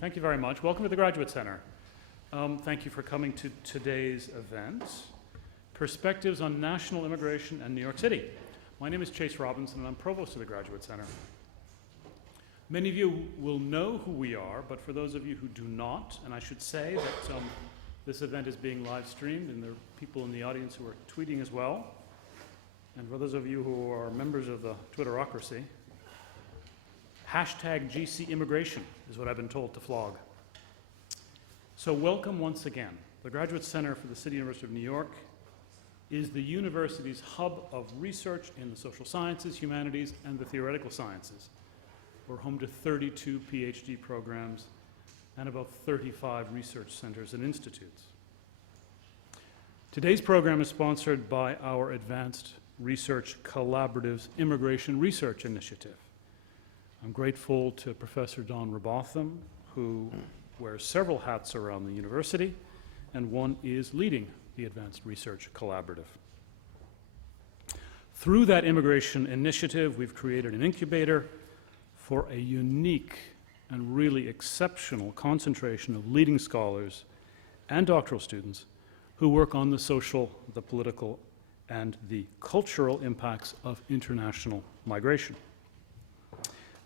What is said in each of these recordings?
Thank you very much. Welcome to the Graduate Center. Thank you for coming to today's event, Perspectives on National Immigration and New York City. My name is Chase Robinson, and I'm Provost of the Graduate Center. Many of you will know who we are, but for those of you who do not, and I should say that this event is being live streamed, and there are people in the audience who are tweeting as well. And for those of you who are members of the Twitterocracy, hashtag GC Immigration is what I've been told to flog. So welcome once again. The Graduate Center for the City University of New York is the university's hub of research in the social sciences, humanities, and the theoretical sciences. We're home to 32 PhD programs and about 35 research centers and institutes. Today's program is sponsored by our Advanced Research Collaborative's Immigration Research Initiative. I'm grateful to Professor Don Robotham, who wears several hats around the university, and one is leading the Advanced Research Collaborative. Through that immigration initiative, we've created an incubator for a unique and really exceptional concentration of leading scholars and doctoral students who work on the social, the political, and the cultural impacts of international migration.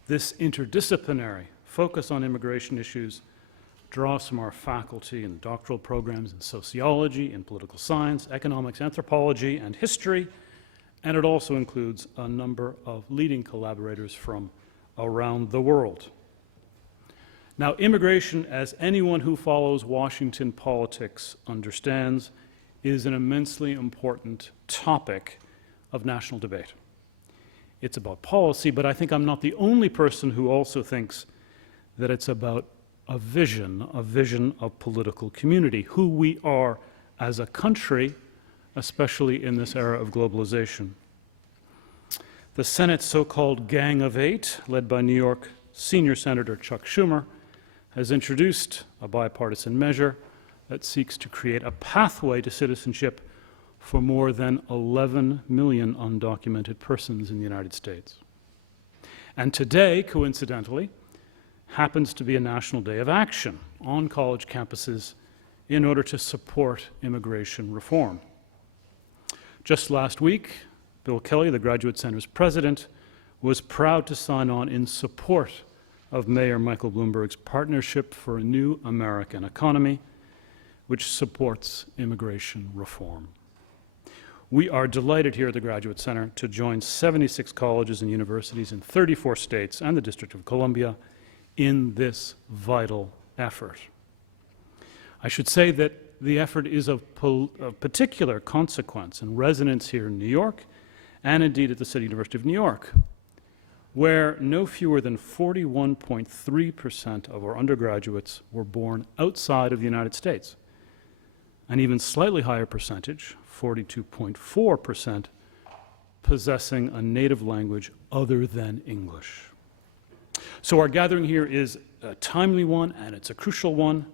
This interdisciplinary focus on immigration issues draws from our faculty in doctoral programs in sociology, in political science, economics, anthropology, and history, and it also includes a number of leading collaborators from around the world. Now, immigration, as anyone who follows Washington politics understands, is an immensely important topic of national debate. It's about policy, but I think I'm not the only person who also thinks that it's about a vision of political community, who we are as a country, especially in this era of globalization. The Senate's so-called Gang of Eight, led by New York Senior Senator Chuck Schumer, has introduced a bipartisan measure that seeks to create a pathway to citizenship for more than 11 million undocumented persons in the United States. And today, coincidentally, happens to be a national day of action on college campuses in order to support immigration reform. Just last week, Bill Kelly, the Graduate Center's president, was proud to sign on in support of Mayor Michael Bloomberg's Partnership for a New American Economy, which supports immigration reform. We are delighted here at the Graduate Center to join 76 colleges and universities in 34 states and the District of Columbia in this vital effort. I should say that the effort is of particular consequence and resonance here in New York, and indeed at the City University of New York, where no fewer than 41.3% of our undergraduates were born outside of the United States. An even slightly higher percentage, 42.4%, possessing a native language other than English. So our gathering here is a timely one, and it's a crucial one,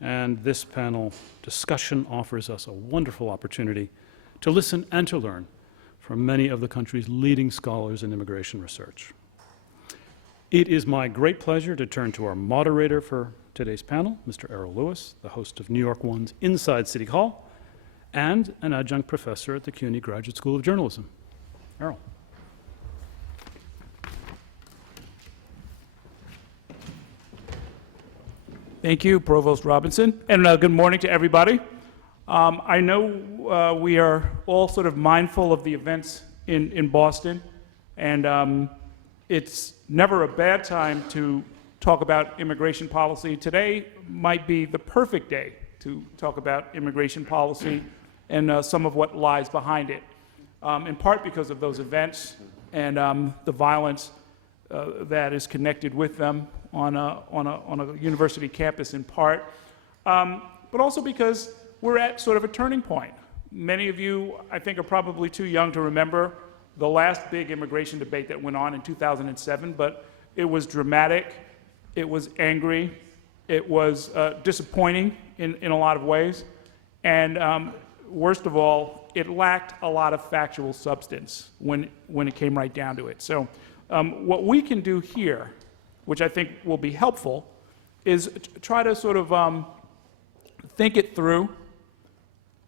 and this panel discussion offers us a wonderful opportunity to listen and to learn from many of the country's leading scholars in immigration research. It is my great pleasure to turn to our moderator for today's panel, Mr. Errol Louis, the host of New York One's Inside City Hall, and an adjunct professor at the CUNY Graduate School of Journalism. Errol. Thank you, Provost Robinson, and good morning to everybody. I know we are all sort of mindful of the events in Boston, and it's never a bad time to talk about immigration policy. Today might be the perfect day to talk about immigration policy and some of what lies behind it, in part because of those events and the violence that is connected with them on a university campus in part, but also because we're at sort of a turning point. Many of you, I think, are probably too young to remember the last big immigration debate that went on in 2007, but it was dramatic, it was angry, it was disappointing in a lot of ways, and worst of all, it lacked a lot of factual substance when it came right down to it. So what we can do here, which I think will be helpful, is try to sort of think it through,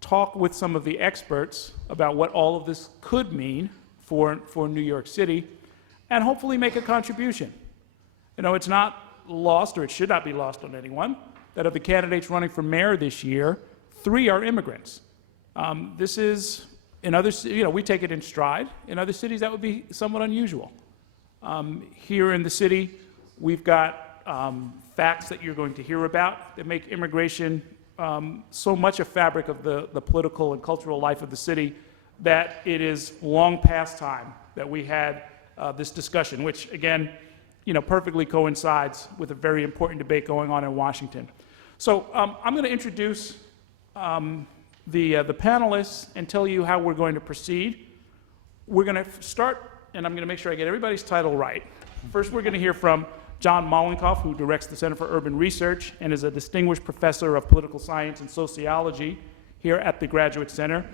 talk with some of the experts about what all of this could mean for New York City, and hopefully make a contribution. You know, it's not lost, or it should not be lost on anyone, that of the candidates running for mayor this year, 3 are immigrants. This is, in other, you know, we take it in stride. In other cities, that would be somewhat unusual. Here in the city, we've got facts that you're going to hear about that make immigration so much a fabric of the political and cultural life of the city that it is long past time that we had this discussion, which, again, you know, perfectly coincides with a very important debate going on in Washington. So I'm going to introduce the panelists and tell you how we're going to proceed. We're going to start, and I'm going to make sure I get everybody's title right. First, we're going to hear from John Mollenkopf, who directs the Center for Urban Research and is a distinguished professor of political science and sociology here at the Graduate Center.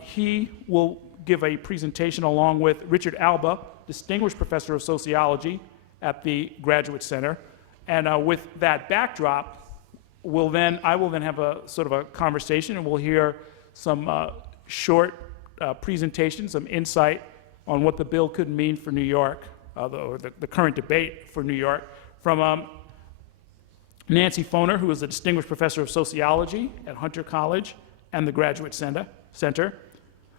He will give a presentation along with Richard Alba, distinguished professor of sociology at the Graduate Center. And with that backdrop, I will then have a sort of a conversation, and we'll hear some short presentations, some insight on what the bill could mean for New York, or the current debate for New York, from Nancy Foner, who is a distinguished professor of sociology at Hunter College and the Graduate Center.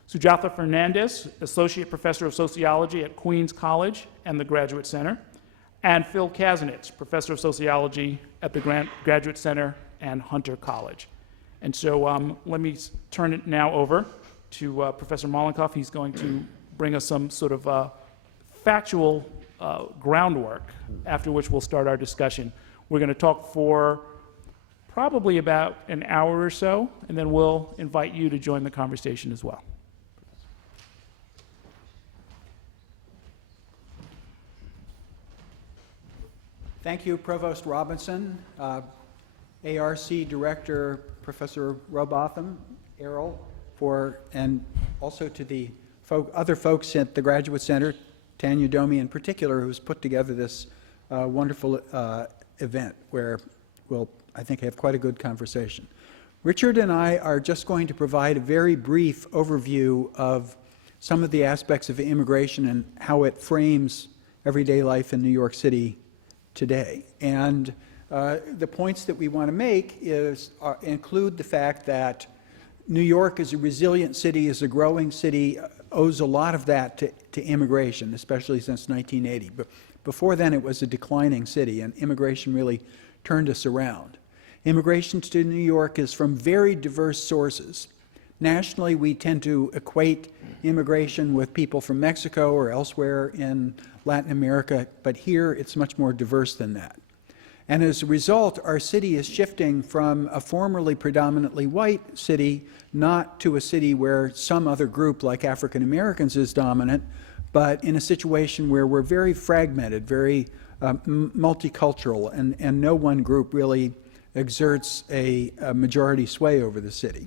Sujatha Fernandes, associate professor of sociology at Queens College and the Graduate Center. And Phil Kasinitz, professor of sociology at the Graduate Center and Hunter College. And so let me turn it now over to Professor Mollenkopf. He's going to bring us some sort of factual groundwork, after which we'll start our discussion. We're going to talk for probably about an hour or so, and then we'll invite you to join the conversation as well. Thank you, Provost Robinson, ARC Director Professor Robotham, Errol, and also to the other folks at the Graduate Center, Tanya Domi in particular, who's put together this wonderful event where we'll, I think, have quite a good conversation. Richard and I are just going to provide a very brief overview of some of the aspects of immigration and how it frames everyday life in New York City today. And the points that we want to make include the fact that New York is a resilient city, is a growing city, owes a lot of that to immigration, especially since 1980. But before then, it was a declining city, and immigration really turned us around. Immigration to New York is from very diverse sources. Nationally, we tend to equate immigration with people from Mexico or elsewhere in Latin America, but here it's much more diverse than that. And as a result, our city is shifting from a formerly predominantly white city, not to a city where some other group like African Americans is dominant, but in a situation where we're very fragmented, very multicultural, and no one group really exerts a majority sway over the city.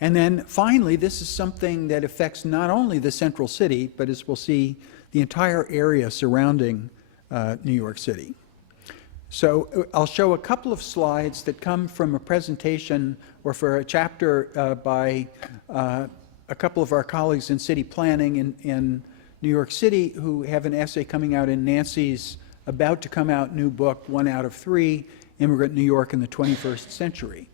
And then finally, this is something that affects not only the central city, but as we'll see, the entire area surrounding New York City. So I'll show a couple of slides that come from a presentation or for a chapter by a couple of our colleagues in city planning in New York City who have an essay coming out in Nancy's about to come out new book, 1 out of 3, Immigrant New York in the 21st Century.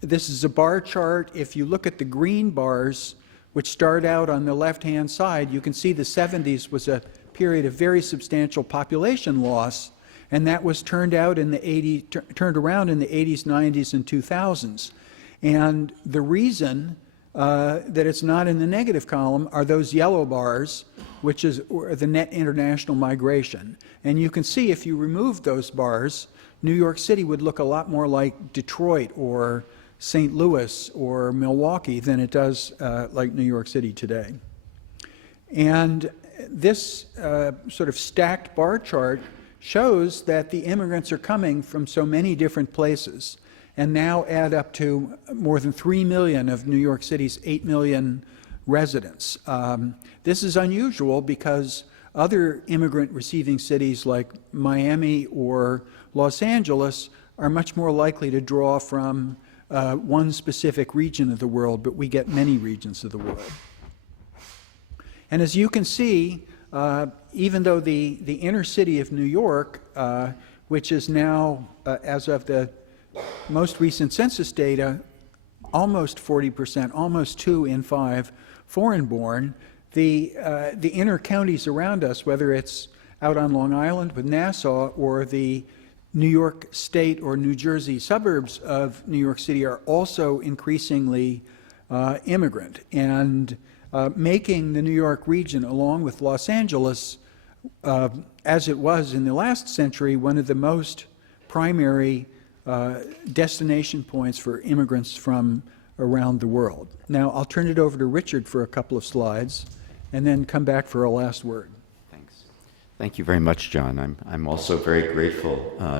This is a bar chart. If you look at the green bars, which start out on the left-hand side, you can see the 70s was a period of very substantial population loss, and that was turned around in the 80s, 90s, and 2000s. And the reason that it's not in the negative column are those yellow bars, which is the net international migration. And you can see if you remove those bars, New York City would look a lot more like Detroit or St. Louis or Milwaukee than it does like New York City today. And this sort of stacked bar chart shows that the immigrants are coming from so many different places and now add up to more than 3 million of New York City's 8 million residents. This is unusual because other immigrant-receiving cities like Miami or Los Angeles are much more likely to draw from one specific region of the world, but we get many regions of the world. And as you can see, even though the inner city of New York, which is now, as of the most recent census data, almost 40%, almost 2 in 5 foreign-born, the inner counties around us, whether it's out on Long Island with Nassau or the New York State or New Jersey suburbs of New York City, are also increasingly immigrant, and making the New York region, along with Los Angeles, as it was in the last century, one of the most primary destination points for immigrants from around the world. Now, I'll turn it over to Richard for a couple of slides, and then come back for a last word. Thanks. Thank you very much, John. I'm also very grateful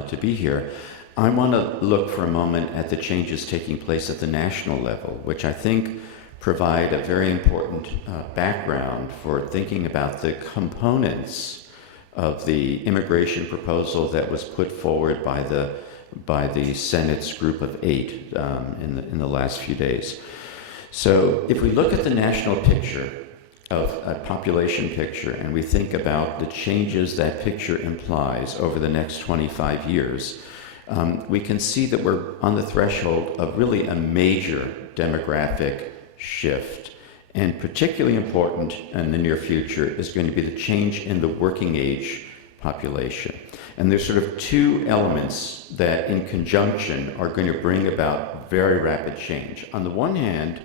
to be here. I want to look for a moment at the changes taking place at the national level, which I think provide a very important background for thinking about the components of the immigration proposal that was put forward by the Senate's group of 8 in the last few days. So if we look at the national picture, of a population picture, and we think about the changes that picture implies over the next 25 years, we can see that we're on the threshold of really a major demographic shift. And particularly important in the near future is going to be the change in the working age population. And there's sort of 2 elements that in conjunction are going to bring about very rapid change. On the one hand,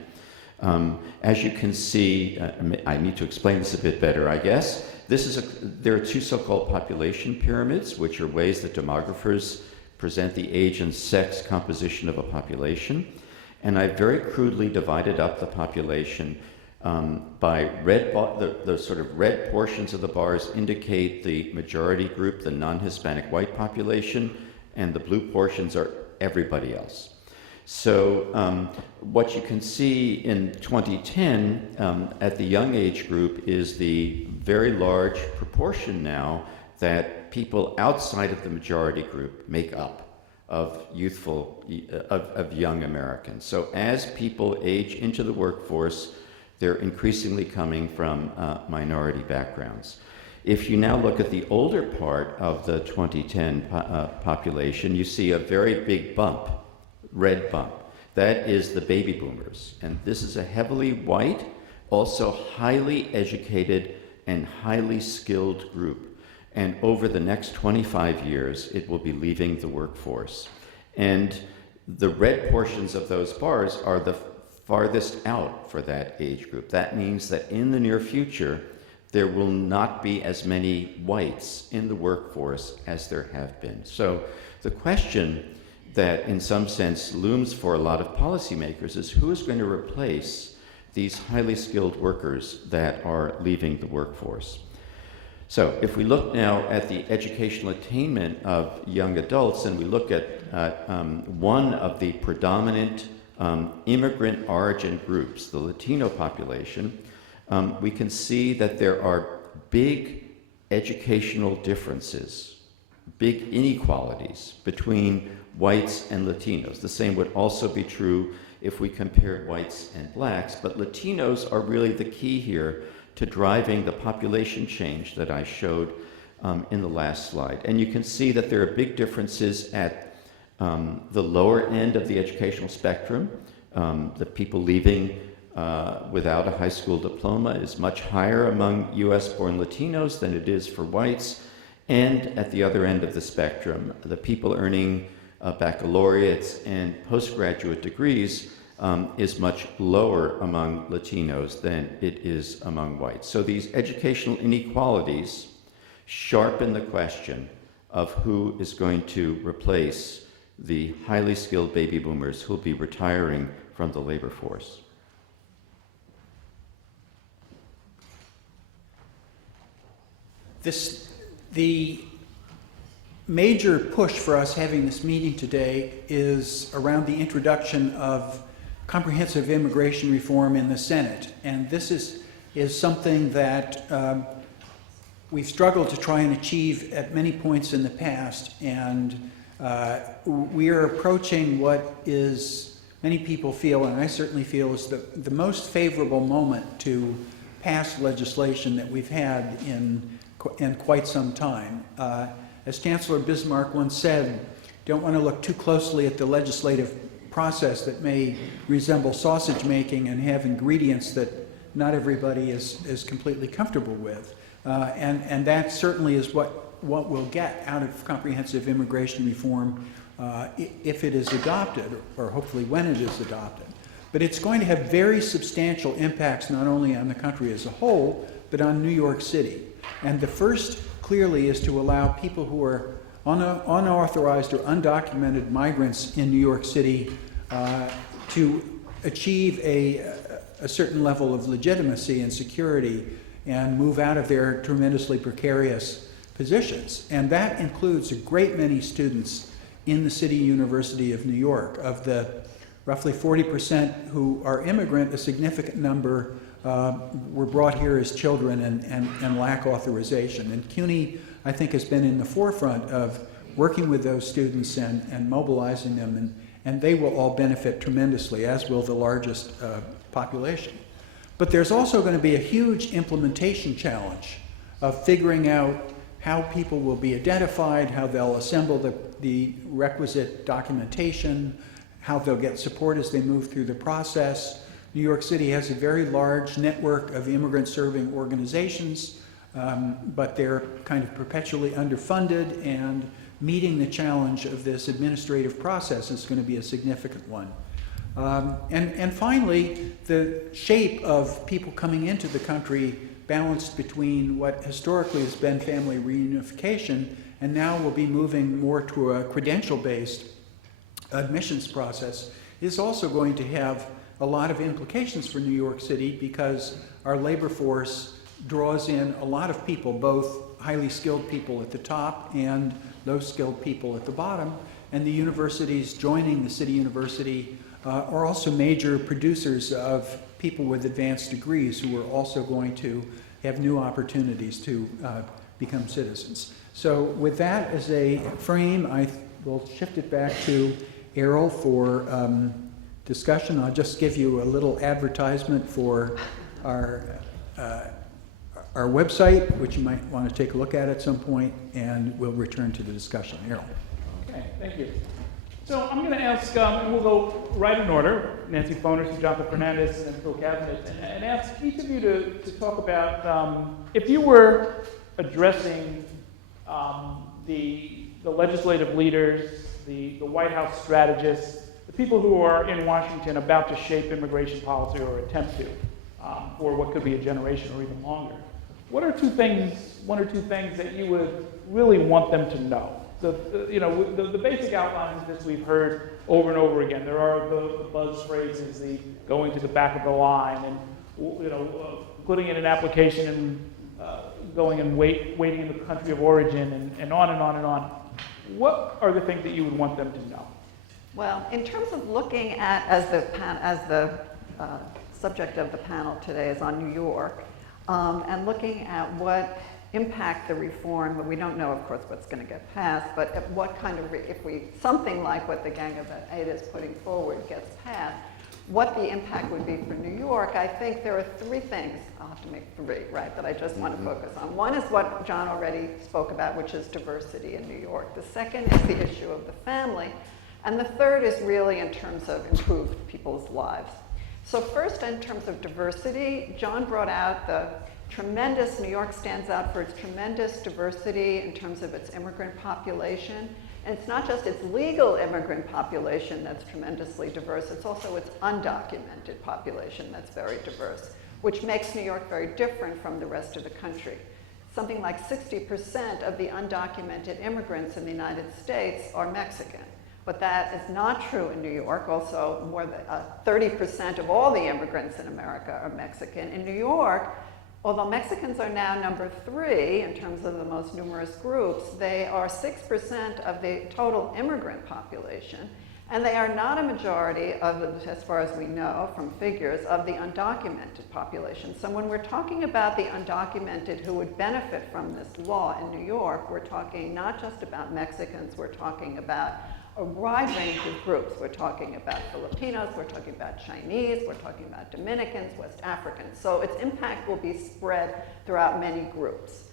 as you can see, I need to explain this a bit better, I guess. There are 2 so-called population pyramids, which are ways that demographers present the age and sex composition of a population. And I very crudely divided up the population by the sort of red portions of the bars indicate the majority group, the non-Hispanic white population, and the blue portions are everybody else. So what you can see in 2010 at the young age group is the very large proportion now that people outside of the majority group make up of young Americans. So as people age into the workforce, they're increasingly coming from minority backgrounds. If you now look at the older part of the 2010 population, you see a very big bump. Red bump. That is the baby boomers. And this is a heavily white, also highly educated and highly skilled group. And over the next 25 years, it will be leaving the workforce. And the red portions of those bars are the farthest out for that age group. That means that in the near future, there will not be as many whites in the workforce as there have been. So the question that in some sense looms for a lot of policymakers is who is going to replace these highly skilled workers that are leaving the workforce. So if we look now at the educational attainment of young adults and we look at one of the predominant immigrant origin groups, the Latino population, we can see that there are big educational differences, big inequalities between whites and Latinos. The same would also be true if we compared whites and blacks, but Latinos are really the key here to driving the population change that I showed in the last slide. And you can see that there are big differences at the lower end of the educational spectrum. The people leaving without a high school diploma is much higher among US-born Latinos than it is for whites. And at the other end of the spectrum, the people earning baccalaureates and postgraduate degrees is much lower among Latinos than it is among whites. So these educational inequalities sharpen the question of who is going to replace the highly skilled baby boomers who will be retiring from the labor force. The major push for us having this meeting today is around the introduction of comprehensive immigration reform in the Senate. And this is something that we've struggled to try and achieve at many points in the past, and we are approaching what is, many people feel, and I certainly feel, is the most favorable moment to pass legislation that we've had in quite some time. As Chancellor Bismarck once said, don't want to look too closely at the legislative process that may resemble sausage making and have ingredients that not everybody is completely comfortable with. And that certainly is what we'll get out of comprehensive immigration reform if it is adopted, or hopefully when it is adopted. But it's going to have very substantial impacts not only on the country as a whole, but on New York City. And the first, clearly, is to allow people who are unauthorized or undocumented migrants in New York City to achieve a certain level of legitimacy and security and move out of their tremendously precarious positions. And that includes a great many students in the City University of New York. Of the roughly 40% who are immigrant, a significant number were brought here as children and lack authorization. And CUNY, I think, has been in the forefront of working with those students and mobilizing them, and they will all benefit tremendously, as will the largest population. But there's also going to be a huge implementation challenge of figuring out how people will be identified, how they'll assemble the requisite documentation, how they'll get support as they move through the process. New York City has a very large network of immigrant-serving organizations, but they're kind of perpetually underfunded, and meeting the challenge of this administrative process is going to be a significant one. And finally, the shape of people coming into the country balanced between what historically has been family reunification and now will be moving more to a credential-based admissions process is also going to have a lot of implications for New York City, because our labor force draws in a lot of people, both highly skilled people at the top and low skilled people at the bottom, and the universities joining the City University are also major producers of people with advanced degrees who are also going to have new opportunities to become citizens. So with that as a frame, I will shift it back to Errol for discussion. I'll just give you a little advertisement for our website, which you might want to take a look at some point, and we'll return to the discussion. Errol. Okay, thank you. So I'm going to ask, and we'll go right in order, Nancy Foner, Sujatha, Fernandes, and Phil Kasinitz, and ask each of you to talk about, if you were addressing the legislative leaders, the White House strategists, the people who are in Washington about to shape immigration policy or attempt to, for what could be a generation or even longer. What are one or two things that you would really want them to know? The basic outlines of this we've heard over and over again. There are the buzz phrases, the going to the back of the line, and putting in an application and going and waiting in the country of origin, and on and on and on. What are the things that you would want them to know? Well, in terms of looking at, as the subject of the panel today is on New York, and looking at what impact the reform, but we don't know, of course, what's going to get passed, but at what kind of, something like what the Gang of Eight is putting forward gets passed, what the impact would be for New York, I think there are three things, I'll have to make three, right, that I just want to focus on. One is what John already spoke about, which is diversity in New York. The second is the issue of the family. And the third is really in terms of improved people's lives. So first, in terms of diversity, John brought out the tremendous, New York stands out for its tremendous diversity in terms of its immigrant population. And it's not just its legal immigrant population that's tremendously diverse, it's also its undocumented population that's very diverse, which makes New York very different from the rest of the country. Something like 60% of the undocumented immigrants in the United States are Mexican. But that is not true in New York. Also, more than 30% of all the immigrants in America are Mexican. In New York, although Mexicans are now number 3 in terms of the most numerous groups, they are 6% of the total immigrant population. And they are not a majority of, as far as we know from figures, of the undocumented population. So when we're talking about the undocumented who would benefit from this law in New York, we're talking not just about Mexicans, we're talking about a wide range of groups. We're talking about Filipinos, we're talking about Chinese, we're talking about Dominicans, West Africans. So its impact will be spread throughout many groups.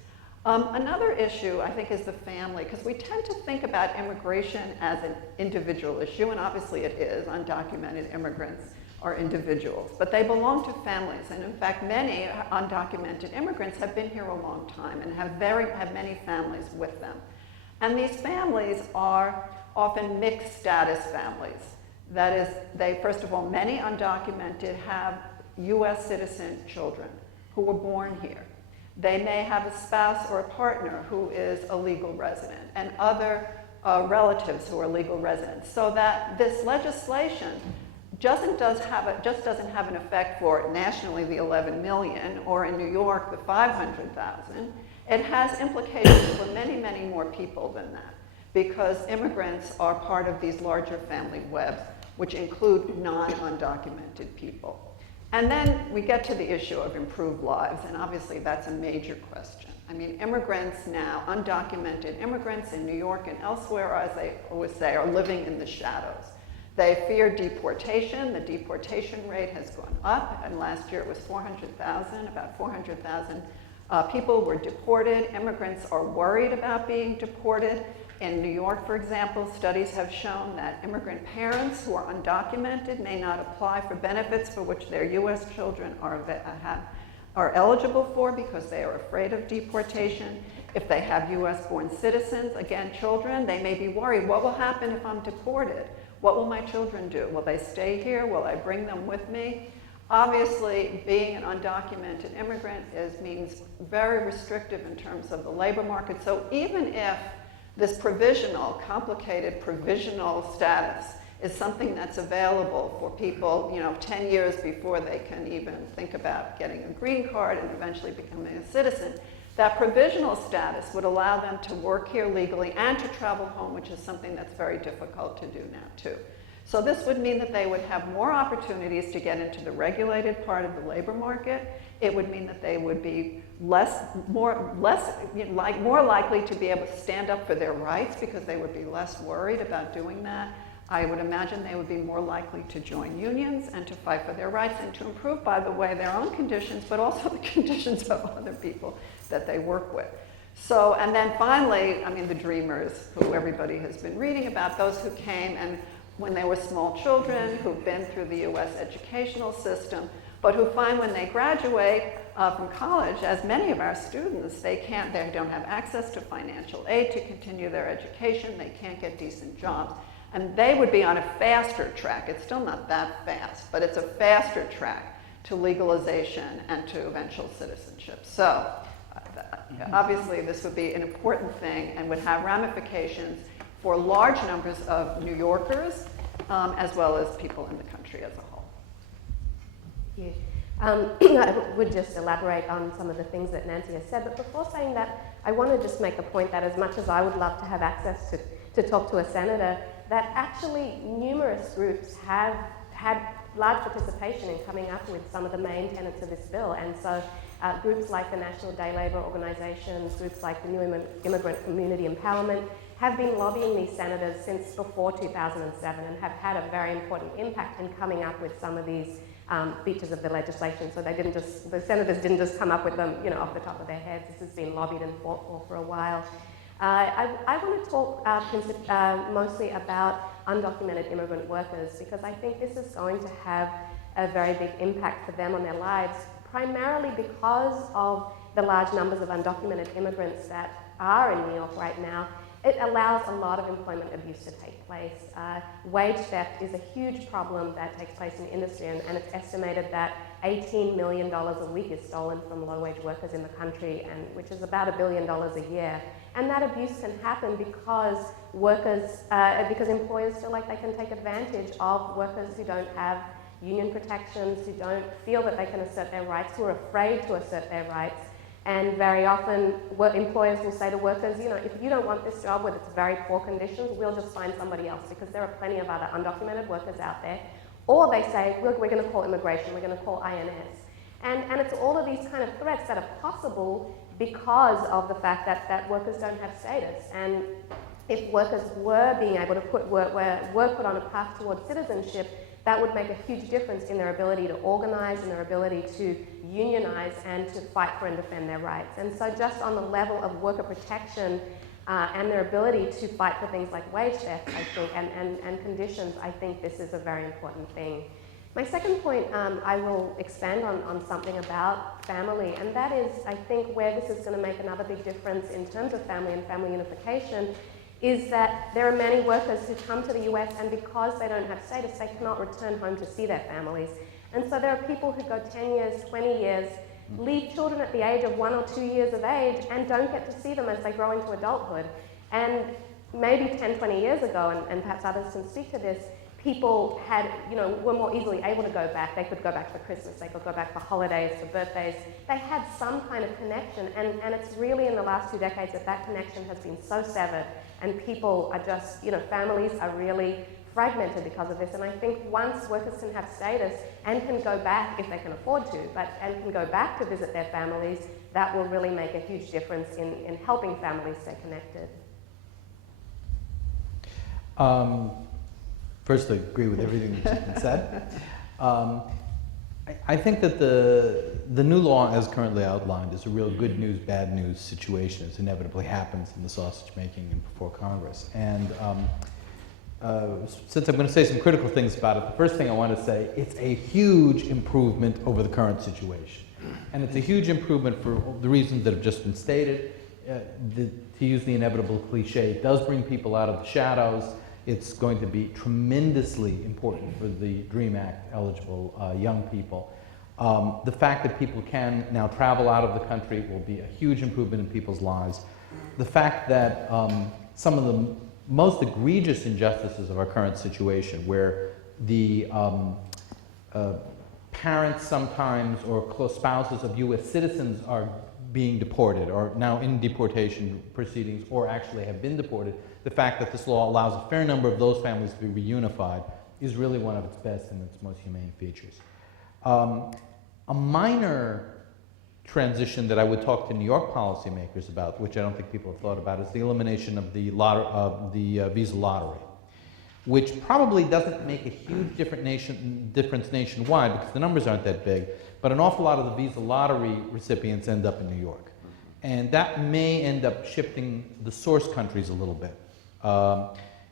Another issue, I think, is the family, because we tend to think about immigration as an individual issue, and obviously it is. Undocumented immigrants are individuals, but they belong to families. And in fact, many undocumented immigrants have been here a long time and have many families with them. And these families are often mixed status families. That is, first of all, many undocumented have US citizen children who were born here. They may have a spouse or a partner who is a legal resident and other relatives who are legal residents. So that this legislation just doesn't have an effect for nationally the 11 million or in New York the 500,000. It has implications for many, many more people than that, because immigrants are part of these larger family webs, which include non-undocumented people. And then we get to the issue of improved lives, and obviously that's a major question. I mean, immigrants now, undocumented immigrants in New York and elsewhere, as they always say, are living in the shadows. They fear deportation. The deportation rate has gone up, and last year it was 400,000, about 400,000 people were deported. Immigrants are worried about being deported. In New York, for example, studies have shown that immigrant parents who are undocumented may not apply for benefits for which their US children are eligible for because they are afraid of deportation. If they have US-born citizens, again, children, they may be worried, what will happen if I'm deported? What will my children do? Will they stay here? Will I bring them with me? Obviously, being an undocumented immigrant means very restrictive in terms of the labor market. So even if this complicated provisional status is something that's available for people, 10 years before they can even think about getting a green card and eventually becoming a citizen. That provisional status would allow them to work here legally and to travel home, which is something that's very difficult to do now, too. So this would mean that they would have more opportunities to get into the regulated part of the labor market. It would mean that they would be more likely to be able to stand up for their rights because they would be less worried about doing that. I would imagine they would be more likely to join unions and to fight for their rights and to improve, by the way, their own conditions, but also the conditions of other people that they work with. So, and then finally, the dreamers, who everybody has been reading about, those who came and when they were small children, who've been through the US educational system, but who find when they graduate from college, as many of our students, they don't have access to financial aid to continue their education, they can't get decent jobs, and they would be on a faster track. It's still not that fast, but it's a faster track to legalization and to eventual citizenship. So obviously this would be an important thing and would have ramifications for large numbers of New Yorkers, as well as people in the country as a whole. Thank you. I would just elaborate on some of the things that Nancy has said, but before saying that, I want to just make the point that as much as I would love to have access to talk to a senator, that actually numerous groups have had large participation in coming up with some of the main tenets of this bill. And so groups like the National Day Labor Organizations, groups like the New Immigrant Community Empowerment, have been lobbying these senators since before 2007 and have had a very important impact in coming up with some of these features of the legislation. So the senators didn't just come up with them, off the top of their heads. This has been lobbied and fought for a while. I want to talk mostly about undocumented immigrant workers, because I think this is going to have a very big impact for them on their lives, primarily because of the large numbers of undocumented immigrants that are in New York right now. It allows a lot of employment abuse to take place. Wage theft is a huge problem that takes place in the industry, and it's estimated that $18 million a week is stolen from low-wage workers in the country, which is about $1 billion a year. And that abuse can happen because because employers feel like they can take advantage of workers who don't have union protections, who don't feel that they can assert their rights, who are afraid to assert their rights. And very often, employers will say to workers, you know, if you don't want this job with its very poor conditions, we'll just find somebody else because there are plenty of other undocumented workers out there. Or they say, we're going to call immigration, we're going to call INS. And it's all of these kind of threats that are possible because of the fact that workers don't have status. And if workers were being able to put work put on a path towards citizenship, that would make a huge difference in their ability to organize and their ability to unionize and to fight for and defend their rights. And so just on the level of worker protection and their ability to fight for things like wage theft, I think, and conditions, I think this is a very important thing. My second point, I will expand on something about family, and that is, I think, where this is going to make another big difference in terms of family and family unification, is that there are many workers who come to the US and because they don't have status, they cannot return home to see their families. And so there are people who go 10 years, 20 years, leave children at the age of 1 or 2 years of age and don't get to see them as they grow into adulthood. And maybe 10, 20 years ago, and perhaps others can speak to this, people had, were more easily able to go back. They could go back for Christmas, they could go back for holidays, for birthdays. They had some kind of connection, and it's really in the last 2 decades that connection has been so severed, and people are just, families are really fragmented because of this. And I think once workers can have status and can go back, if they can afford to, and can go back to visit their families, that will really make a huge difference in helping families stay connected. First, I agree with everything that's been said. I think that the new law, as currently outlined, is a real good news, bad news situation, as inevitably happens in the sausage making and before Congress. And since I'm going to say some critical things about it, the first thing I want to say, it's a huge improvement over the current situation. And it's a huge improvement for the reasons that have just been stated. To use the inevitable cliche, it does bring people out of the shadows. It's going to be tremendously important for the DREAM Act eligible young people. The fact that people can now travel out of the country will be a huge improvement in people's lives. The fact that some of the most egregious injustices of our current situation, where the parents sometimes or close spouses of US citizens are being deported or now in deportation proceedings or actually have been deported, the fact that this law allows a fair number of those families to be reunified is really one of its best and its most humane features. A minor transition that I would talk to New York policymakers about, which I don't think people have thought about, is the elimination of the visa lottery, which probably doesn't make a huge difference nationwide because the numbers aren't that big, but an awful lot of the visa lottery recipients end up in New York. And that may end up shifting the source countries a little bit.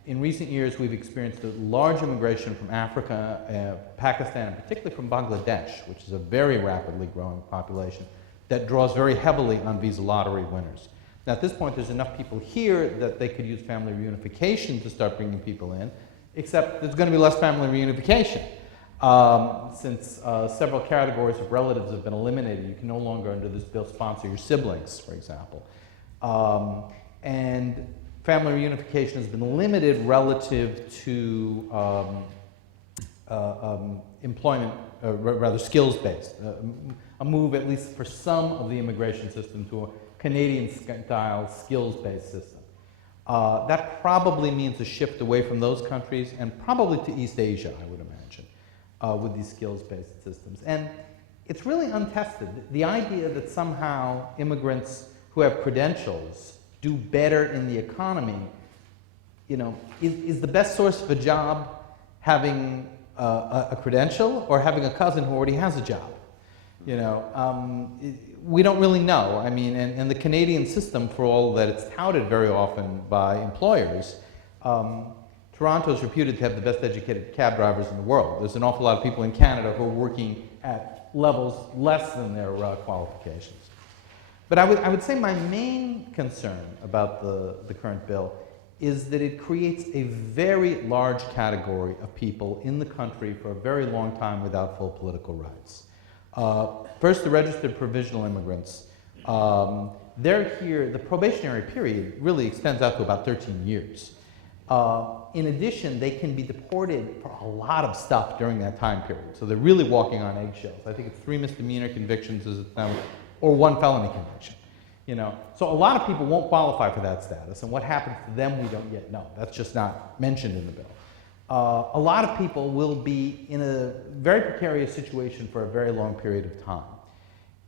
In recent years, we've experienced a large immigration from Africa, Pakistan, and particularly from Bangladesh, which is a very rapidly growing population that draws very heavily on visa lottery winners. Now, at this point, there's enough people here that they could use family reunification to start bringing people in, except there's going to be less family reunification. Since several categories of relatives have been eliminated, you can no longer, under this bill, sponsor your siblings, for example. And family reunification has been limited relative to employment, rather skills-based. A move, at least for some of the immigration system, to a Canadian-style skills-based system. That probably means a shift away from those countries and probably to East Asia, I would imagine, with these skills-based systems. And it's really untested. The idea that somehow immigrants who have credentials do better in the economy, is the best source of a job having a credential or having a cousin who already has a job? We don't really know. I mean, and the Canadian system, for all that it's touted very often by employers, Toronto is reputed to have the best educated cab drivers in the world. There's an awful lot of people in Canada who are working at levels less than their qualifications. But I would say my main concern about the current bill is that it creates a very large category of people in the country for a very long time without full political rights. First, the registered provisional immigrants. They're here, the probationary period really extends out to about 13 years. In addition, they can be deported for a lot of stuff during that time period. So they're really walking on eggshells. I think it's 3 misdemeanor convictions as it's now or 1 felony conviction. You know, so a lot of people won't qualify for that status, and what happens to them we don't yet know. That's just not mentioned in the bill. A lot of people will be in a very precarious situation for a very long period of time.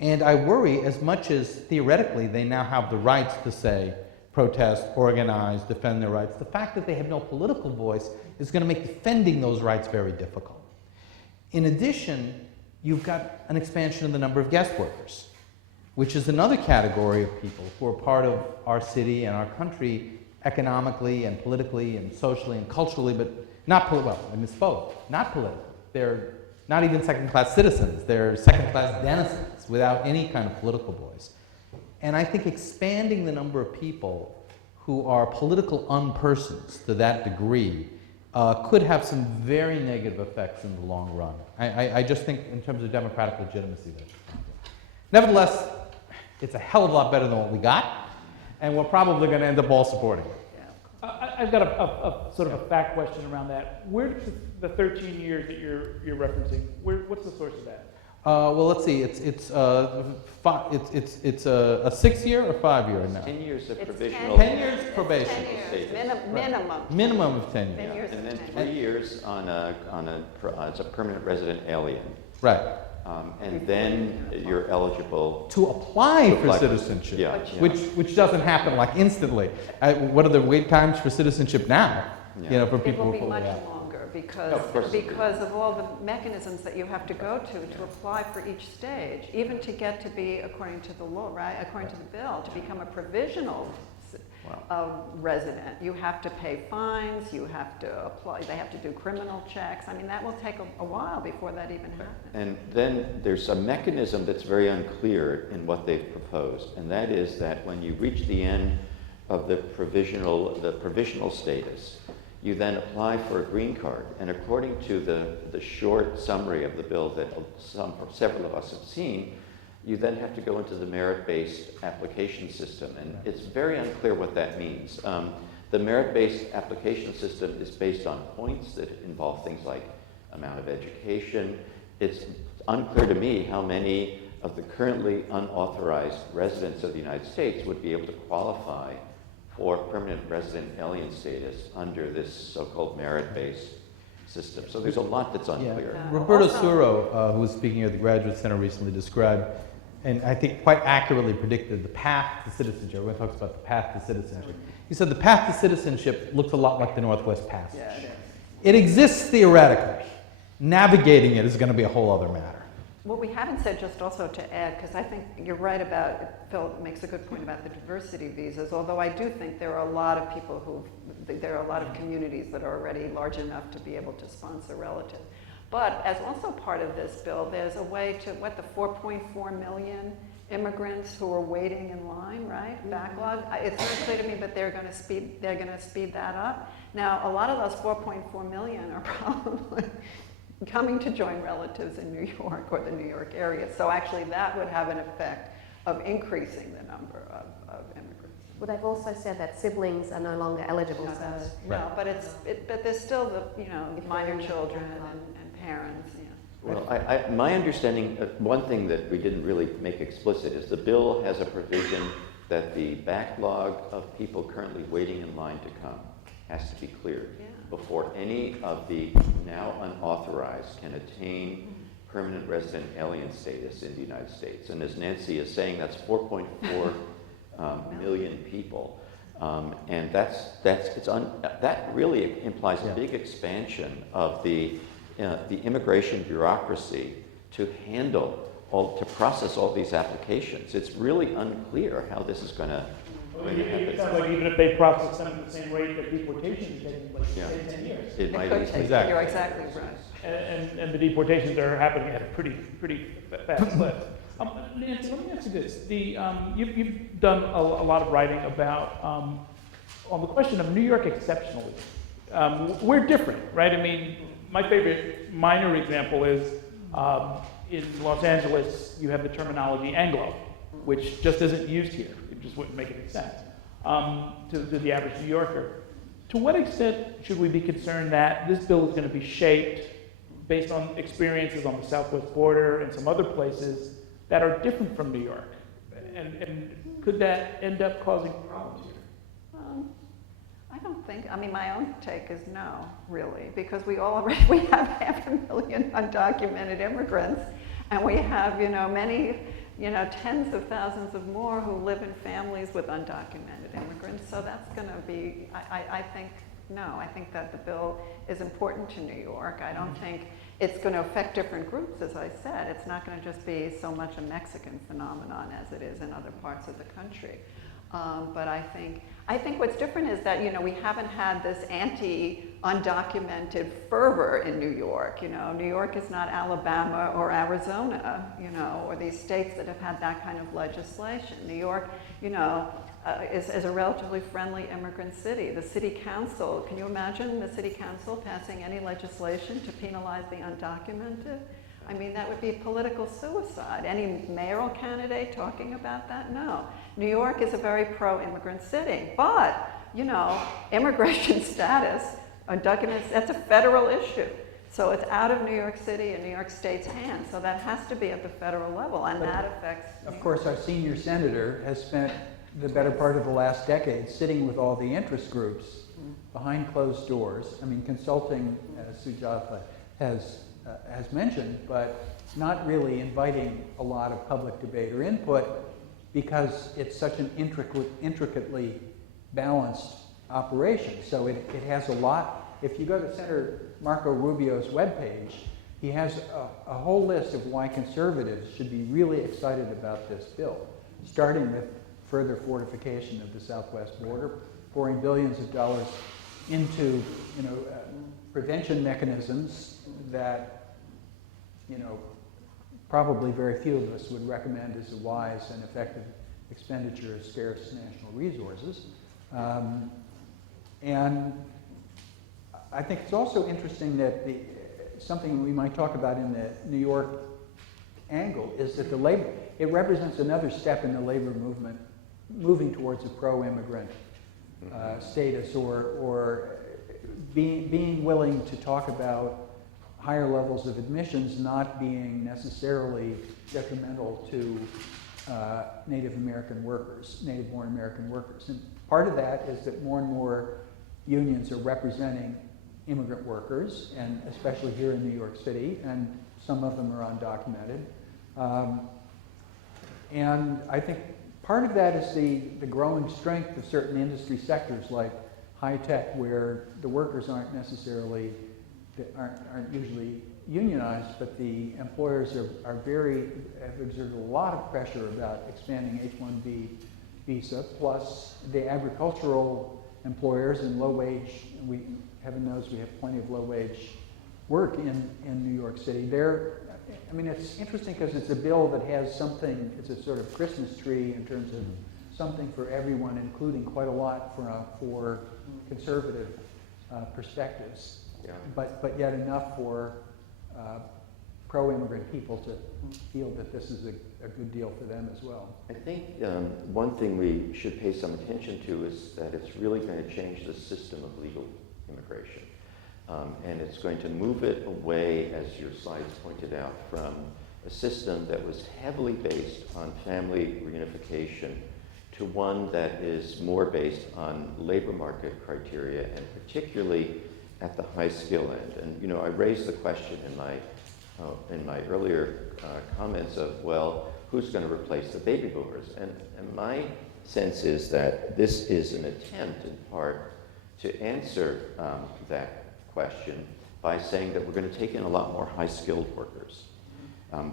And I worry, as much as theoretically they now have the rights to say, protest, organize, defend their rights, the fact that they have no political voice is going to make defending those rights very difficult. In addition, you've got an expansion of the number of guest workers, which is another category of people who are part of our city and our country economically and politically and socially and culturally, but not, well, I misspoke, not politically. They're not even second-class citizens. They're second-class denizens without any kind of political voice. And I think expanding the number of people who are political unpersons to that degree could have some very negative effects in the long run. I just think in terms of democratic legitimacy, that's a problem. Nevertheless, it's a hell of a lot better than what we got, and we're probably going to end up all supporting it. I've got a sort of a fact question around that. Where does the 13 years that you're referencing, what's the source of that? Well, let's see. It's a 6-year or 5-year now. 10 years of It's provisional. 10 years probation. 10 years, Status. minimum. Minimum of 10 10 years. years And then is 3 years as a permanent resident alien. Right. And then you're eligible. To apply for apply for- citizenship, Yeah, which doesn't happen like instantly. What are the wait times for citizenship now? Yeah. You know, for It people will who be pull much it out. longer Of course it will. because of all the mechanisms that you have to go to apply for each stage, even to get to be, according to the law, right, according to the bill, to become a provisional resident. You have to pay fines, you have to apply, they have to do criminal checks. I mean, that will take a while before that even happens. And then there's a mechanism that's very unclear in what they've proposed, and that is that when you reach the end of the provisional status, you then apply for a green card. And according to the short summary of the bill that several of us have seen, you then have to go into the merit-based application system, and it's very unclear what that means. The merit-based application system is based on points that involve things like amount of education. It's unclear to me how many of the currently unauthorized residents of the United States would be able to qualify for permanent resident alien status under this so-called merit-based system. So there's a lot that's unclear. Yeah. Roberto Also- Suro, who was speaking at the Graduate Center recently, described, and I think quite accurately predicted, the path to citizenship. Everyone talks about the path to citizenship. He said the path to citizenship looks a lot like the Northwest Passage. Yeah. It exists theoretically. Navigating it is going to be a whole other matter. What we haven't said, just also to add, because I think you're right about, Phil makes a good point about the diversity visas, although I do think there are a lot of people there are a lot of communities that are already large enough to be able to sponsor relatives. But as also part of this bill, there's a way to, the 4.4 million immigrants who are waiting in line, right? Backlog. It's not clear to me, but they're going to speed that up. Now, a lot of those 4.4 million are probably coming to join relatives in New York or the New York area. So actually that would have an effect of increasing the number of immigrants. Well, they've also said that siblings are no longer eligible, so... No, but there's still the, minor children and parents, Well, my understanding, one thing that we didn't really make explicit is the bill has a provision that the backlog of people currently waiting in line to come has to be cleared before any of the now unauthorized can attain permanent resident alien status in the United States. And as Nancy is saying, that's 4.4 million people. And that really implies a big expansion of the immigration bureaucracy to to process all these applications. It's really unclear how this is going to happen. It sounds like even if they process them at the same rate that deportation is taking place, say 10 years. It might could be. take, Exactly. you're exactly right. And the deportations are happening at a pretty fast clip. Nancy, let me ask you this. You've done a lot of writing about, on the question of New York exceptionalism. We're different, right? I mean, my favorite minor example is in Los Angeles, you have the terminology Anglo, which just isn't used here. It just wouldn't make any sense to the average New Yorker. To what extent should we be concerned that this bill is going to be shaped based on experiences on the southwest border and some other places that are different from New York? and could that end up causing problems here? I don't think, I mean, my own take is no, really, because we have 500,000 undocumented immigrants, and we have, many, tens of thousands of more who live in families with undocumented immigrants. So that's going to be, I think, no. I think that the bill is important to New York. I don't think it's going to affect different groups, as I said. It's not going to just be so much a Mexican phenomenon as it is in other parts of the country. But I think what's different is that, we haven't had this anti-undocumented fervor in New York. New York is not Alabama or Arizona, or these states that have had that kind of legislation. New York, is a relatively friendly immigrant city. The city council, can you imagine the city council passing any legislation to penalize the undocumented? I mean, that would be political suicide. Any mayoral candidate talking about that? No. New York is a very pro-immigrant city, but, immigration status, undocumented, that's a federal issue. So it's out of New York City and New York State's hands. So that has to be at the federal level, and that affects Of course, our senior senator has spent the better part of the last decade sitting with all the interest groups behind closed doors. I mean, consulting, as Sujatha has mentioned, but not really inviting a lot of public debate or input because it's such an intricately balanced operation. So it has a lot. If you go to Senator Marco Rubio's webpage, he has a whole list of why conservatives should be really excited about this bill, starting with further fortification of the southwest border, pouring billions of dollars into prevention mechanisms that probably very few of us would recommend as a wise and effective expenditure of scarce national resources. And I think it's also interesting that something we might talk about in the New York angle is that it represents another step in the labor movement moving towards a pro-immigrant status, or being willing to talk about higher levels of admissions not being necessarily detrimental to Native American workers, native-born American workers. And part of that is that more and more unions are representing immigrant workers, and especially here in New York City, and some of them are undocumented. And I think part of that is the growing strength of certain industry sectors like high tech, where the workers aren't usually unionized, but the employers have exerted a lot of pressure about expanding H-1B visa, plus the agricultural employers and low wage. Heaven knows we have plenty of low wage work in New York City. It's interesting because it's a bill that has something, it's a sort of Christmas tree in terms of something for everyone, including quite a lot for conservative perspectives. Yeah. But yet enough for pro-immigrant people to feel that this is a good deal for them as well. I think one thing we should pay some attention to is that it's really going to change the system of legal immigration. And it's going to move it away, as your slides pointed out, from a system that was heavily based on family reunification to one that is more based on labor market criteria, and particularly at the high skill end. And I raised the question in my earlier comments of, well, who's going to replace the baby boomers? And my sense is that this is an attempt, in part, to answer that question by saying that we're going to take in a lot more high-skilled workers.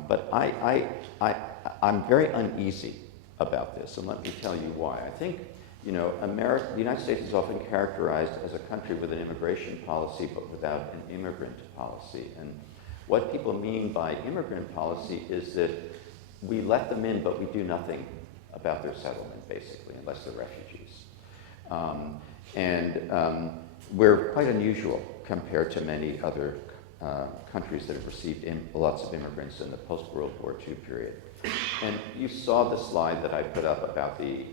But I'm very uneasy about this, and let me tell you why. I think, the United States is often characterized as a country with an immigration policy but without an immigrant policy. And what people mean by immigrant policy is that we let them in, but we do nothing about their settlement, basically, unless they're refugees. We're quite unusual compared to many other countries that have received lots of immigrants in the post-World War II period. And you saw the slide that I put up about the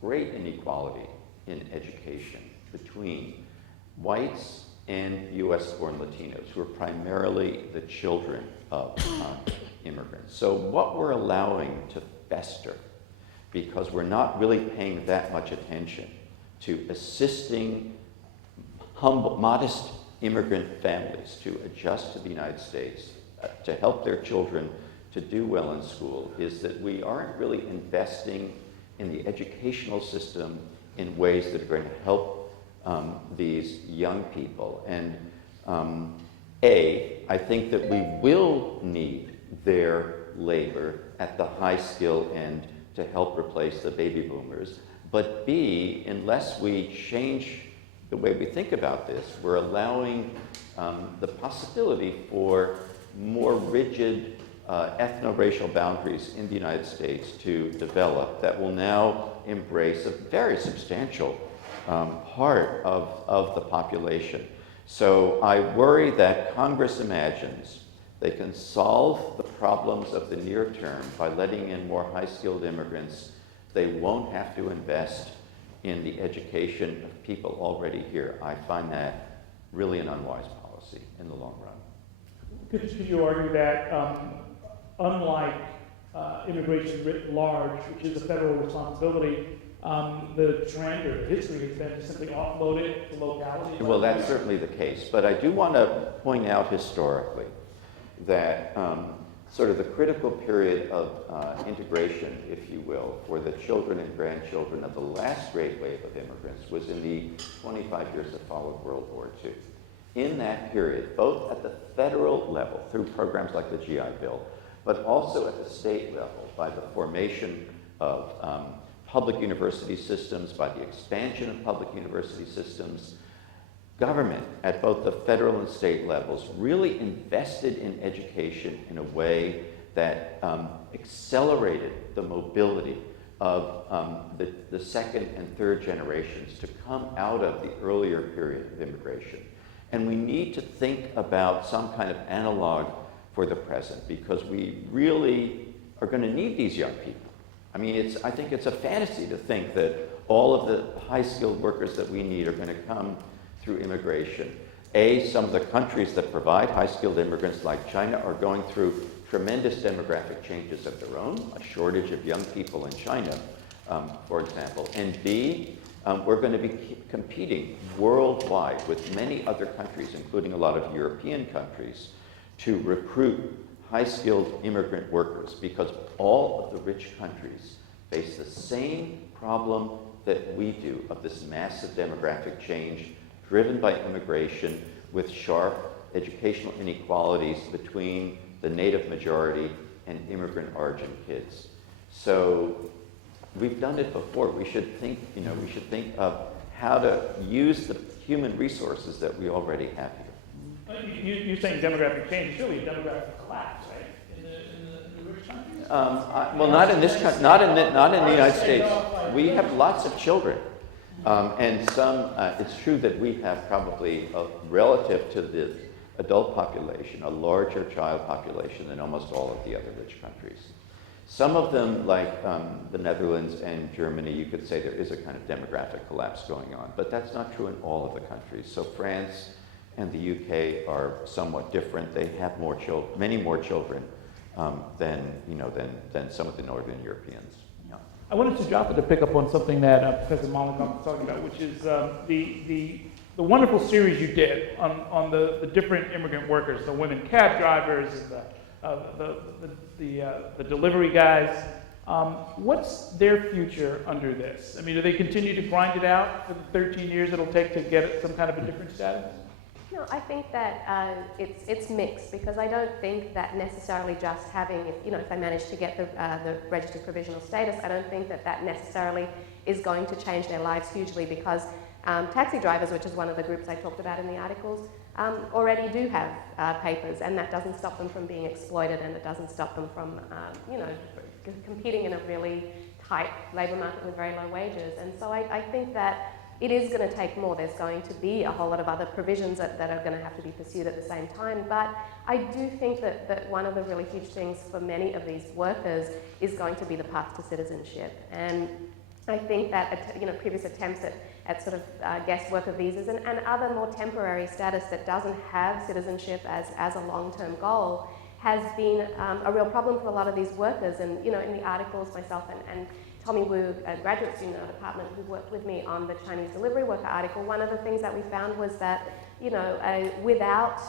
great inequality in education between whites and US-born Latinos, who are primarily the children of immigrants. So what we're allowing to fester because we're not really paying that much attention to assisting humble, modest immigrant families to adjust to the United States, to help their children to do well in school, is that we aren't really investing in the educational system in ways that are going to help these young people. And I think that we will need their labor at the high skill end to help replace the baby boomers. But B, unless we change the way we think about this, we're allowing the possibility for more rigid ethno-racial boundaries in the United States to develop that will now embrace a very substantial part of the population. So I worry that Congress imagines they can solve the problems of the near term by letting in more high-skilled immigrants. They won't have to invest in the education of people already here. I find that really an unwise policy in the long run. Could you argue that unlike immigration writ large, which is a federal responsibility, the trend or the history has been to simply offload it to locality? Well, that's certainly the case. But I do want to point out historically that sort of the critical period of integration, if you will, for the children and grandchildren of the last great wave of immigrants was in the 25 years that followed World War II. In that period, both at the federal level through programs like the GI Bill, but also at the state level by the formation of public university systems, by the expansion of public university systems, government at both the federal and state levels really invested in education in a way that accelerated the mobility of the second and third generations to come out of the earlier period of immigration. And we need to think about some kind of analog for the present, because we really are going to need these young people. I mean, I think it's a fantasy to think that all of the high-skilled workers that we need are going to come through immigration. Some of the countries that provide high-skilled immigrants, like China, are going through tremendous demographic changes of their own, a shortage of young people in China, for example. And B, we're going to be competing worldwide with many other countries, including a lot of European countries, to recruit high-skilled immigrant workers, because all of the rich countries face the same problem that we do of this massive demographic change driven by immigration, with sharp educational inequalities between the native majority and immigrant origin kids. So we've done it before. We should think, we should think of how to use the human resources that we already have here. You're saying demographic change, it's really a demographic collapse, right? In the rich countries? Well, not in this country, not in the United States. We have lots of children. And some, it's true that we have probably, relative to the adult population, a larger child population than almost all of the other rich countries. Some of them, like the Netherlands and Germany, you could say there is a kind of demographic collapse going on, but that's not true in all of the countries. So France and the UK are somewhat different. They have many more children than some of the Northern Europeans. I wanted Sujatha to pick up on something that Professor Mollenkopf was talking about, which is the wonderful series you did on the different immigrant workers, the women cab drivers, and the delivery guys. What's their future under this? I mean, do they continue to grind it out for the 13 years it'll take to get some kind of a different status? No, I think that it's mixed, because I don't think that necessarily just having, if they manage to get the registered provisional status, I don't think that necessarily is going to change their lives hugely, because taxi drivers, which is one of the groups I talked about in the articles, already do have papers, and that doesn't stop them from being exploited, and it doesn't stop them from, competing in a really tight labour market with very low wages. And so I think that it is going to take more. There's going to be a whole lot of other provisions that are going to have to be pursued at the same time. But I do think that one of the really huge things for many of these workers is going to be the path to citizenship. And I think that previous attempts at sort of guest worker visas and other more temporary status that doesn't have citizenship as a long-term goal has been a real problem for a lot of these workers. And, you know, in the articles, myself and Tommy Wu, a graduate student in our department who worked with me on the Chinese delivery worker article, one of the things that we found was that, you know, without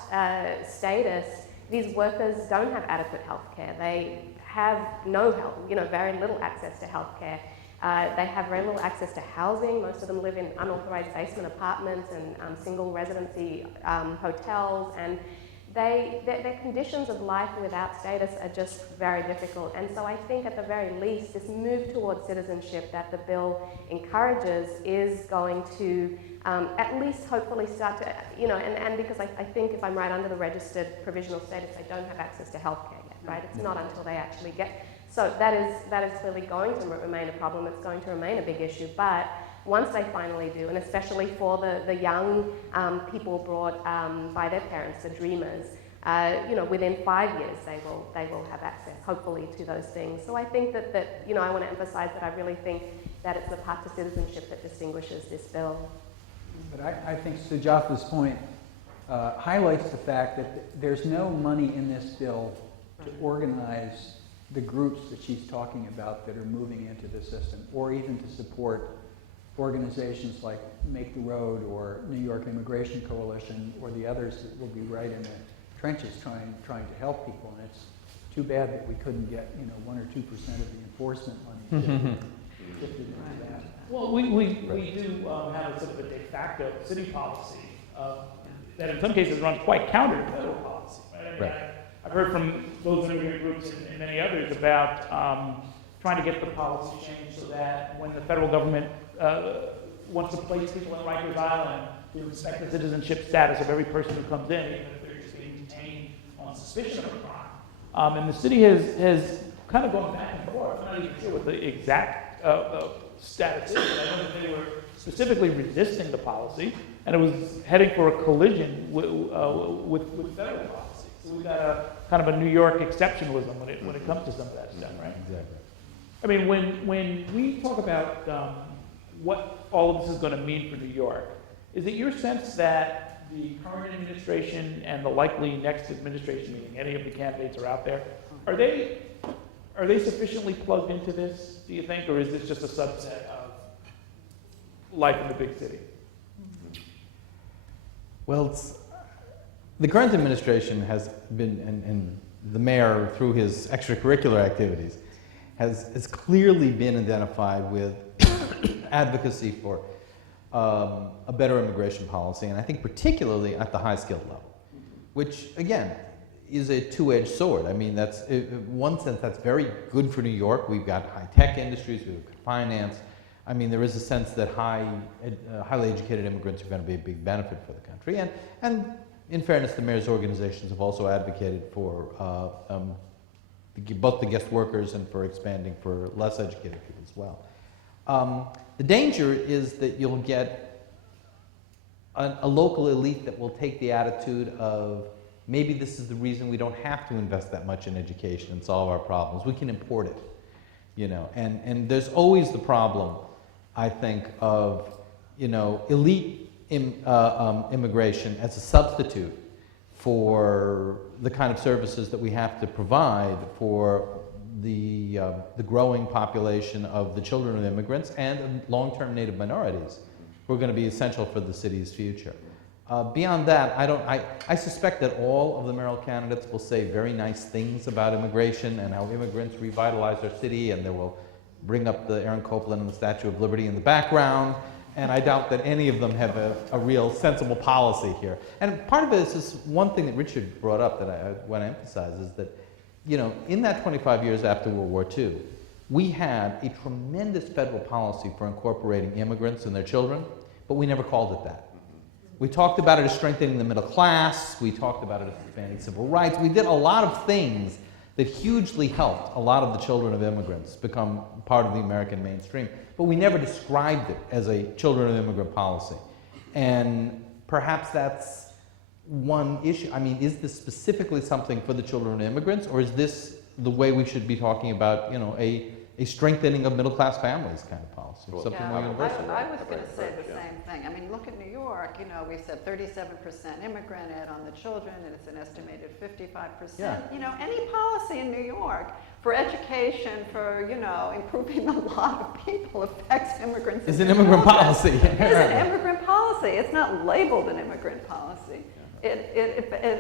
status, these workers don't have adequate health care. They have no health, you know, very little access to health care. They have very little access to housing. Most of them live in unauthorized basement apartments and single residency hotels, and their conditions of life without status are just very difficult. And so I think at the very least, this move towards citizenship that the bill encourages is going to at least hopefully start to, you know, and because I think if I'm right, under the registered provisional status, they don't have access to healthcare yet, right? It's not until they actually get. So that is clearly going to remain a problem. It's going to remain a big issue. But once they finally do, and especially for the young people brought by their parents, the dreamers, you know, within 5 years they will have access, hopefully, to those things. So I think that you know, I want to emphasize that I really think that it's the path to citizenship that distinguishes this bill. But I think Sujatha's point highlights the fact that there's no money in this bill to organize the groups that she's talking about that are moving into the system, or even to support organizations like Make the Road or New York Immigration Coalition or the others that will be right in the trenches trying to help people. And it's too bad that we couldn't get, you know, 1 or 2% of the enforcement money shifted into that. Well, we do have a sort of a de facto city policy that in some cases runs quite counter to federal policy. Right? I mean, Right. I've heard from those immigrant groups and many others about trying to get the policy changed so that when the federal government wants to place people in Rikers Island, to inspect the citizenship status of every person who comes in, even if they're just being detained on suspicion of a crime. And the city has kind of gone back and forth. I'm not even sure what the exact status is, but I know that they were specifically resisting the policy, and it was heading for a collision with federal policy. So we've got a kind of a New York exceptionalism when it comes to some of that stuff, right? Exactly. I mean, when we talk about what all of this is going to mean for New York, is it your sense that the current administration and the likely next administration, meaning any of the candidates are out there, are they sufficiently plugged into this, do you think, or is this just a subset of life in the big city? Well, the current administration has been, and the mayor, through his extracurricular activities, has clearly been identified with advocacy for a better immigration policy, and I think particularly at the high-skilled level, which, again, is a two-edged sword. I mean, that's, in one sense, that's very good for New York. We've got high-tech industries, we've got finance. I mean, there is a sense that highly educated immigrants are going to be a big benefit for the country. And in fairness, the mayor's organizations have also advocated for both the guest workers and for expanding for less educated people as well. The danger is that you'll get a local elite that will take the attitude of, maybe this is the reason we don't have to invest that much in education and solve our problems. We can import it, you know. And there's always the problem, I think, of, you know, elite immigration as a substitute for the kind of services that we have to provide for the growing population of the children of immigrants and of long-term native minorities who are going to be essential for the city's future. Beyond that, I suspect that all of the mayoral candidates will say very nice things about immigration and how immigrants revitalize our city, and they will bring up the Aaron Copland and the Statue of Liberty in the background, and I doubt that any of them have a real sensible policy here. And part of it is this one thing that Richard brought up that I want to emphasize is that, you know, in that 25 years after World War II, we had a tremendous federal policy for incorporating immigrants and their children, but we never called it that. We talked about it as strengthening the middle class. We talked about it as expanding civil rights. We did a lot of things that hugely helped a lot of the children of immigrants become part of the American mainstream. But we never described it as a children of immigrant policy. And perhaps that's one issue. I mean, is this specifically something for the children of immigrants, or is this the way we should be talking about, you know, a a strengthening of middle-class families kind of policy, something more universal. I was going to say the same thing. I mean, look at New York, we said 37% immigrant ed on the children, and it's an estimated 55%. Yeah. Any policy in New York for education, for, improving the lot of people affects immigrants. It's and an their immigrant children. policy. It's an immigrant policy. It's not labeled an immigrant policy. It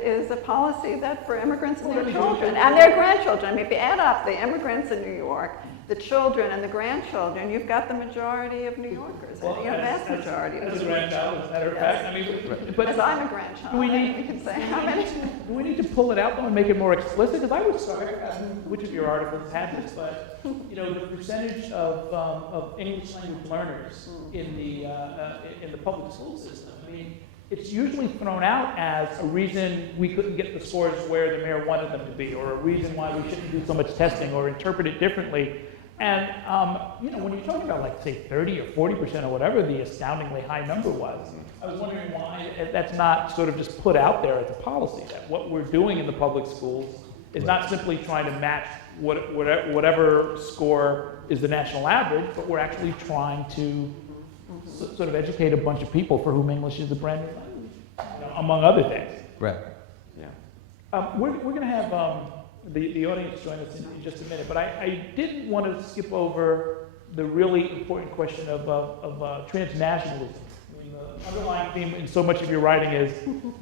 is a policy that for immigrants and their children and their grandchildren. I mean, if you add up the immigrants in New York, the children and the grandchildren, you've got the majority of New Yorkers, vast majority. As a grandchild, as a matter of fact, I mean, but As I'm a grandchild, we need- you can say how many. do we need to pull it out though and make it more explicit? Because I would start, which of your articles had this, but the percentage of English language learners in the public school system. I mean, it's usually thrown out as a reason we couldn't get the scores where the mayor wanted them to be, or a reason why we shouldn't do so much testing, or interpret it differently. And when you're talking about, like, say, 30 or 40% or whatever the astoundingly high number was, I was wondering why that's not sort of just put out there as a policy, that what we're doing in the public schools is not simply trying to match whatever score is the national average, but we're actually trying to sort of educate a bunch of people for whom English is a brand new language, among other things. Right. Yeah. We're going to have the audience join us in just a minute, but I didn't want to skip over the really important question of transnationalism. I mean, the underlying theme in so much of your writing is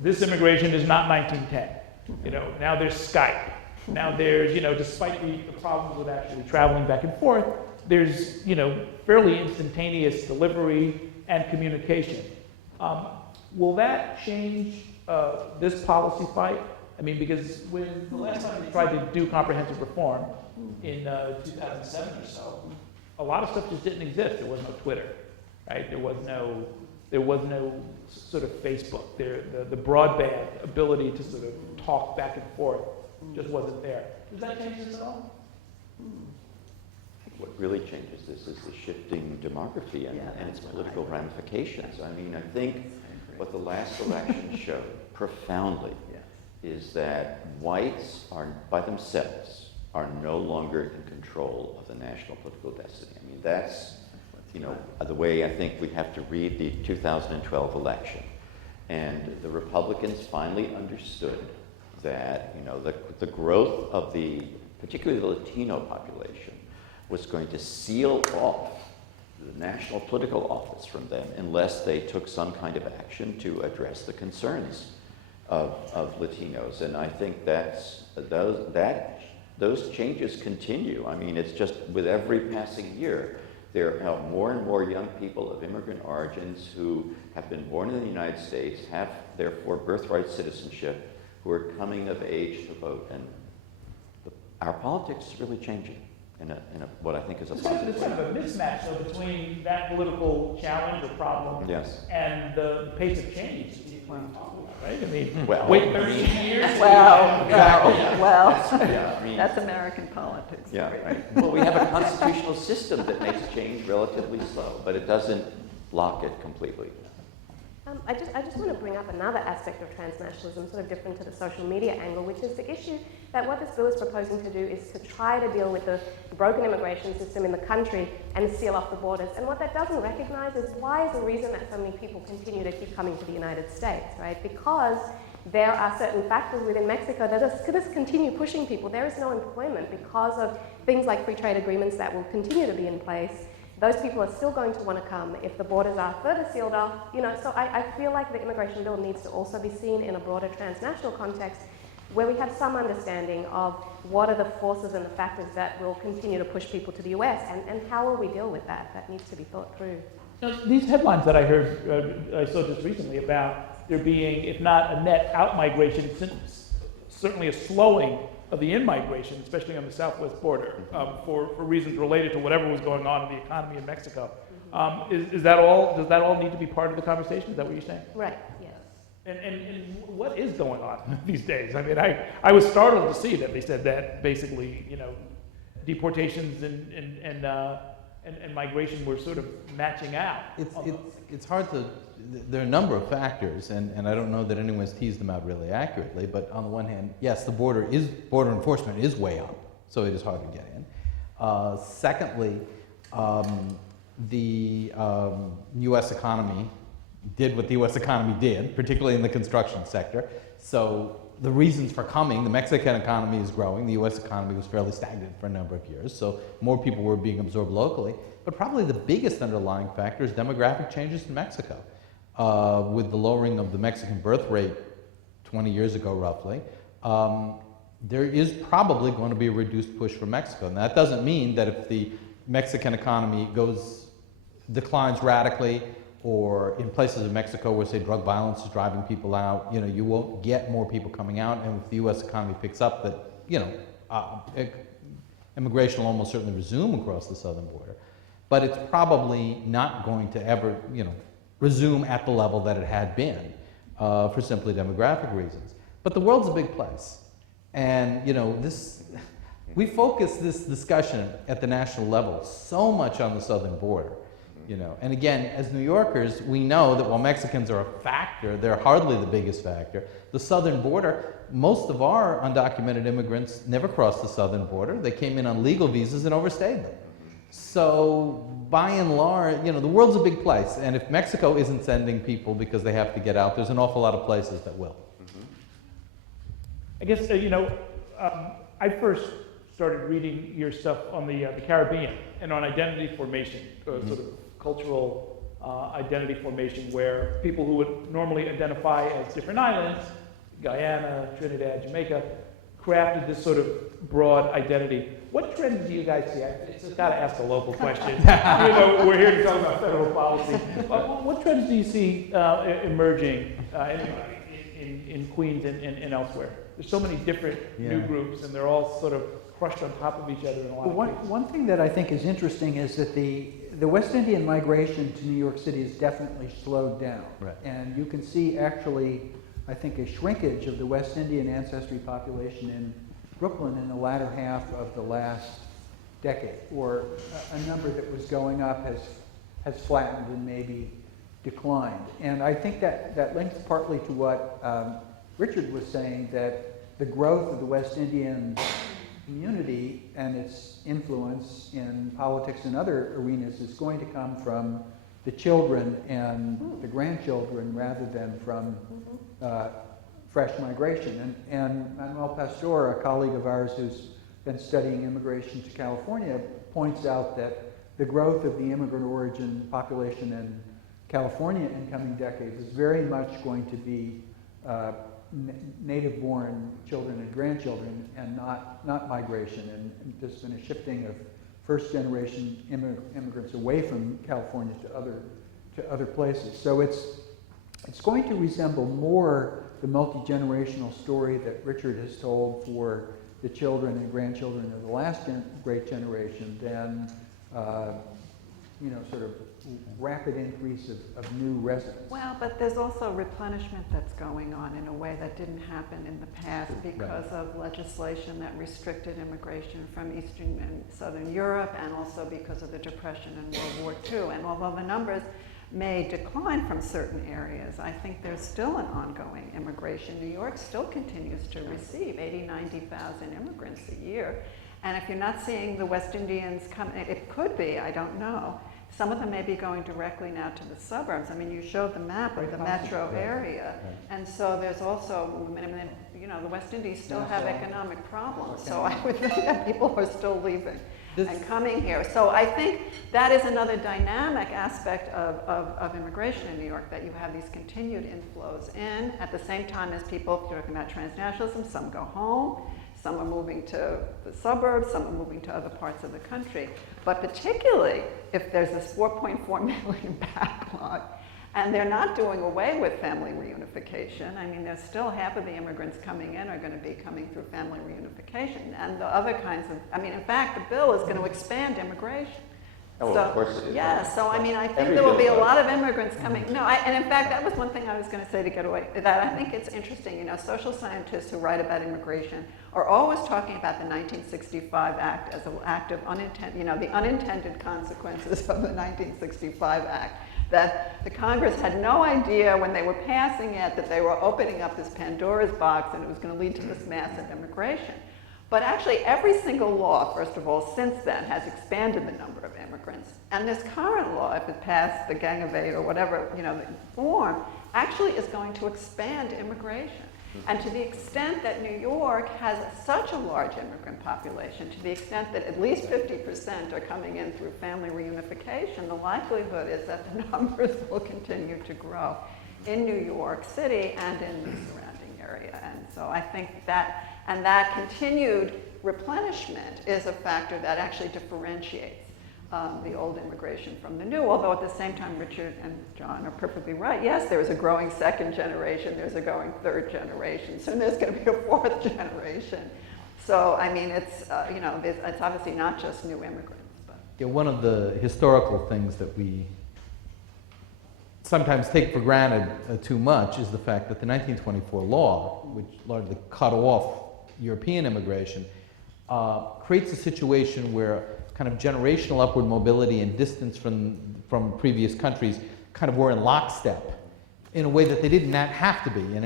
this immigration is not 1910. Now there's Skype. Now there's, despite the problems with actually traveling back and forth, there's, fairly instantaneous delivery and communication. Will that change this policy fight? I mean, because when the last time we tried to do comprehensive reform in 2007 or so, a lot of stuff just didn't exist. There was no Twitter, right? There was no sort of Facebook. The broadband ability to sort of talk back and forth just wasn't there. Does that change this at all? What really changes this is the shifting demography and its political ramifications. I mean, I think what the last election showed profoundly is that whites are, by themselves, are no longer in control of the national political destiny. I mean, that's, the way I think we have to read the 2012 election. And the Republicans finally understood that, the growth of particularly the Latino population, was going to seal off the national political office from them unless they took some kind of action to address the concerns of Latinos. And I think those changes continue. I mean, it's just with every passing year, there are more and more young people of immigrant origins who have been born in the United States, have therefore birthright citizenship, who are coming of age to vote. And our politics is really changing in what I think is a positive There's sort of a mismatch though, between that political challenge or problem and the pace of change. Right? I mean, wait 13 years. Well, Yeah, I mean, that's American politics. yeah, right. Well, we have a constitutional system that makes change relatively slow, but it doesn't block it completely. I just want to bring up another aspect of transnationalism, sort of different to the social media angle, which is the issue that what this bill is proposing to do is to try to deal with the broken immigration system in the country and seal off the borders. And what that doesn't recognize is why is the reason that so many people continue to keep coming to the United States, right? Because there are certain factors within Mexico that just continue pushing people. There is no employment because of things like free trade agreements that will continue to be in place. Those people are still going to want to come if the borders are further sealed off. So I feel like the immigration bill needs to also be seen in a broader transnational context where we have some understanding of what are the forces and the factors that will continue to push people to the US and how will we deal with that? That needs to be thought through. Now, these headlines that I heard, I saw just recently about there being, if not a net out migration, certainly a slowing of the in-migration, especially on the southwest border, for reasons related to whatever was going on in the economy in Mexico. Is that all? Does that all need to be part of the conversation? Is that what you're saying? Right, yes. And what is going on these days? I mean, I was startled to see that they said that basically, deportations and migration were sort of matching out. It's hard to, there are a number of factors, and I don't know that anyone's teased them out really accurately, but on the one hand, yes, the border enforcement is way up, so it is hard to get in. Secondly, the U.S. economy did what the U.S. economy did, particularly in the construction sector. So the reasons for coming, the Mexican economy is growing, the U.S. economy was fairly stagnant for a number of years, so more people were being absorbed locally. But probably the biggest underlying factor is demographic changes in Mexico. With the lowering of the Mexican birth rate 20 years ago, roughly, there is probably going to be a reduced push for Mexico. And that doesn't mean that if the Mexican economy declines radically, or in places of Mexico where, say, drug violence is driving people out, you won't get more people coming out. And if the U.S. economy picks up, that, immigration will almost certainly resume across the southern border. But it's probably not going to ever, resume at the level that it had been for simply demographic reasons. But the world's a big place. And, we focus this discussion at the national level so much on the southern border. And again, as New Yorkers, we know that while Mexicans are a factor, they're hardly the biggest factor. The southern border, most of our undocumented immigrants never crossed the southern border. They came in on legal visas and overstayed them. So by and large, the world's a big place. And if Mexico isn't sending people because they have to get out, there's an awful lot of places that will. I guess, I first started reading your stuff on the Caribbean and on identity formation, sort of cultural identity formation, where people who would normally identify as different islands, Guyana, Trinidad, Jamaica, crafted this sort of broad identity. What trends do you guys see? I just got to ask a local question. We're here to talk about federal policy. What trends do you see emerging in Queens and elsewhere? There's so many different new groups, and they're all sort of crushed on top of each other in a lot of cases. One thing that I think is interesting is that the West Indian migration to New York City has definitely slowed down. Right. And you can see actually, I think, a shrinkage of the West Indian ancestry population in Brooklyn in the latter half of the last decade, or a number that was going up has flattened and maybe declined. And I think that links partly to what Richard was saying, that the growth of the West Indian community and its influence in politics and other arenas is going to come from the children and the grandchildren rather than from fresh migration. And Manuel Pastor, a colleague of ours who's been studying immigration to California, points out that the growth of the immigrant origin population in California in coming decades is very much going to be native-born children and grandchildren, and not migration. And there's been a shifting of first-generation immigrants away from California to other places. So it's going to resemble more the multi-generational story that Richard has told for the children and grandchildren of the last great generation than sort of rapid increase of new residents. Well, but there's also replenishment that's going on in a way that didn't happen in the past because of legislation that restricted immigration from Eastern and Southern Europe, and also because of the Depression and World War II. And although the numbers may decline from certain areas, I think there's still an ongoing immigration. New York still continues to receive 80,000, 90,000 immigrants a year. And if you're not seeing the West Indians come, it could be, I don't know. Some of them may be going directly now to the suburbs. I mean, you showed the map of the metro area. And so there's also, the West Indies still have economic problems. So I would think that people are still leaving and coming here. So I think that is another dynamic aspect of immigration in New York, that you have these continued inflows in at the same time as people talking about transnationalism. Some go home. Some are moving to the suburbs, some are moving to other parts of the country. But particularly if there's this 4.4 million backlog, and they're not doing away with family reunification. I mean, there's still half of the immigrants coming in are going to be coming through family reunification. And the other kinds of, in fact, the bill is going to expand immigration. Oh, so, of course it is. Yeah, so I think there will be a lot of immigrants coming. No, and in fact, that was one thing I was going to say to get away, that I think it's interesting, social scientists who write about immigration are always talking about the 1965 Act as an act of the unintended consequences of the 1965 Act. That the Congress had no idea when they were passing it that they were opening up this Pandora's box and it was going to lead to this massive immigration. But actually, every single law, first of all, since then has expanded the number of immigrants. And this current law, if it passed the Gang of Eight or whatever, the form, actually is going to expand immigration. And to the extent that New York has such a large immigrant population, to the extent that at least 50% are coming in through family reunification, the likelihood is that the numbers will continue to grow in New York City and in the surrounding area. And so I think that, and that continued replenishment is a factor that actually differentiates the old immigration from the new, although at the same time Richard and John are perfectly right. Yes, there is a growing second generation, there's a growing third generation, soon there's going to be a fourth generation. So, I mean, it's, it's obviously not just new immigrants. But. Yeah, one of the historical things that we sometimes take for granted too much is the fact that the 1924 law, which largely cut off European immigration, creates a situation where kind of generational upward mobility and distance from previous countries kind of were in lockstep in a way that they did not have to be in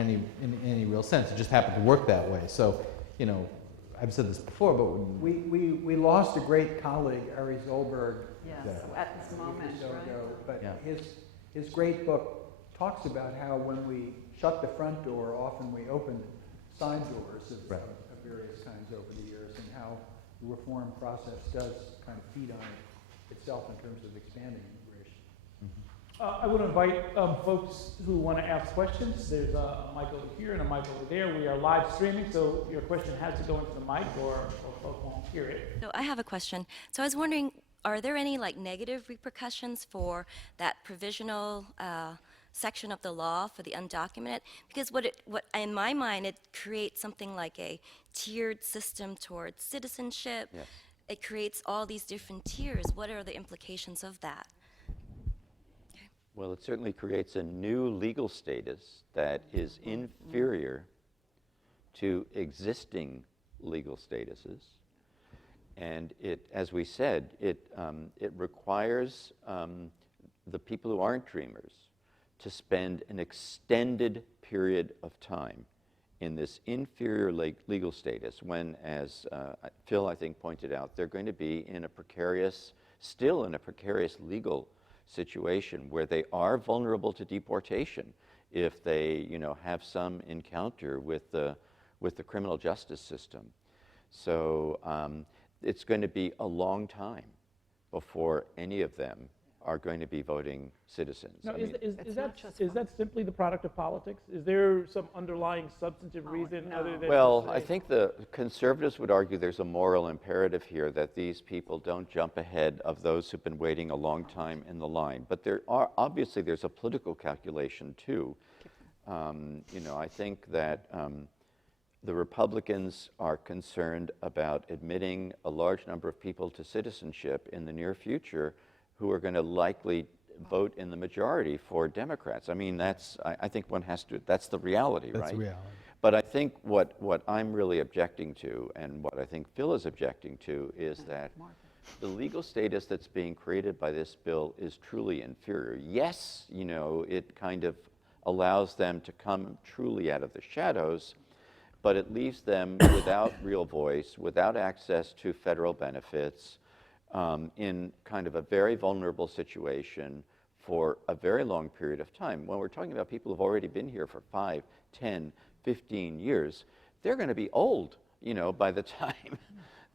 any real sense. It just happened to work that way. So, I've said this before, but we lost a great colleague, Ari Zolberg, Yes, at this moment, right? But yeah. his great book talks about how when we shut the front door, often we open side doors of various kinds over the years, and how the reform process does kind of feed on itself in terms of expanding immigration. I would invite folks who want to ask questions. There's a mic over here and a mic over there. We are live streaming, so your question has to go into the mic or folks won't hear it. So I have a question. So I was wondering, are there any negative repercussions for that provisional section of the law for the undocumented? Because what in my mind, it creates something like a tiered system towards citizenship. Yes. It creates all these different tiers. What are the implications of that? Well, it certainly creates a new legal status that is inferior to existing legal statuses. And it, as we said, it requires the people who aren't dreamers to spend an extended period of time in this inferior legal status when, as Phil, I think, pointed out, they're going to be in a precarious, still in a precarious legal situation where they are vulnerable to deportation if they, have some encounter with the criminal justice system. So it's going to be a long time before any of them are going to be voting citizens. Now, I mean, is that simply the product of politics? Is there some underlying substantive reason other than? well, just I think the conservatives would argue there's a moral imperative here that these people don't jump ahead of those who've been waiting a long time in the line. But obviously there's a political calculation too. I think that the Republicans are concerned about admitting a large number of people to citizenship in the near future who are going to likely vote in the majority for Democrats. I mean, I think one has to, that's the reality, right? that's the reality. But I think what I'm really objecting to, and what I think Phil is objecting to, is that the legal status that's being created by this bill is truly inferior. Yes, it kind of allows them to come truly out of the shadows, but it leaves them without real voice, without access to federal benefits, in kind of a very vulnerable situation for a very long period of time. When we're talking about people who've already been here for 5, 10, 15 years, they're going to be old, by the time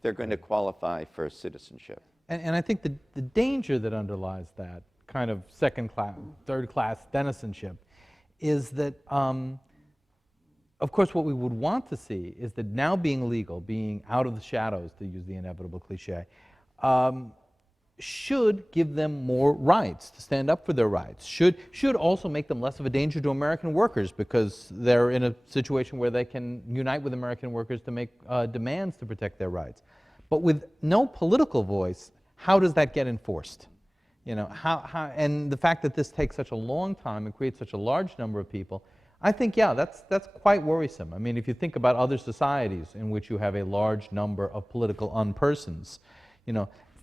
they're going to qualify for citizenship. And I think the danger that underlies that kind of second-class, third-class citizenship is that, of course, what we would want to see is that now being legal, being out of the shadows, to use the inevitable cliche, should give them more rights, to stand up for their rights, should also make them less of a danger to American workers because they're in a situation where they can unite with American workers to make demands to protect their rights. But with no political voice, how does that get enforced? And the fact that this takes such a long time and creates such a large number of people, I think, that's quite worrisome. I mean, if you think about other societies in which you have a large number of political unpersons,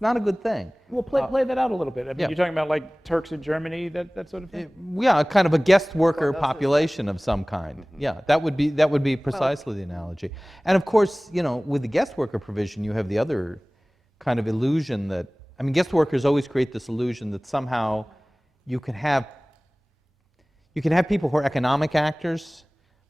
It's not a good thing. Well, play that out a little bit. I mean, yeah. you're talking about like Turks in Germany, that sort of thing? Yeah, kind of a guest worker Well, those are- population of some kind. Yeah, that would be precisely the analogy. And of course, you know, with the guest worker provision, you have the other kind of illusion that, I mean, guest workers always create this illusion that somehow you can have people who are economic actors,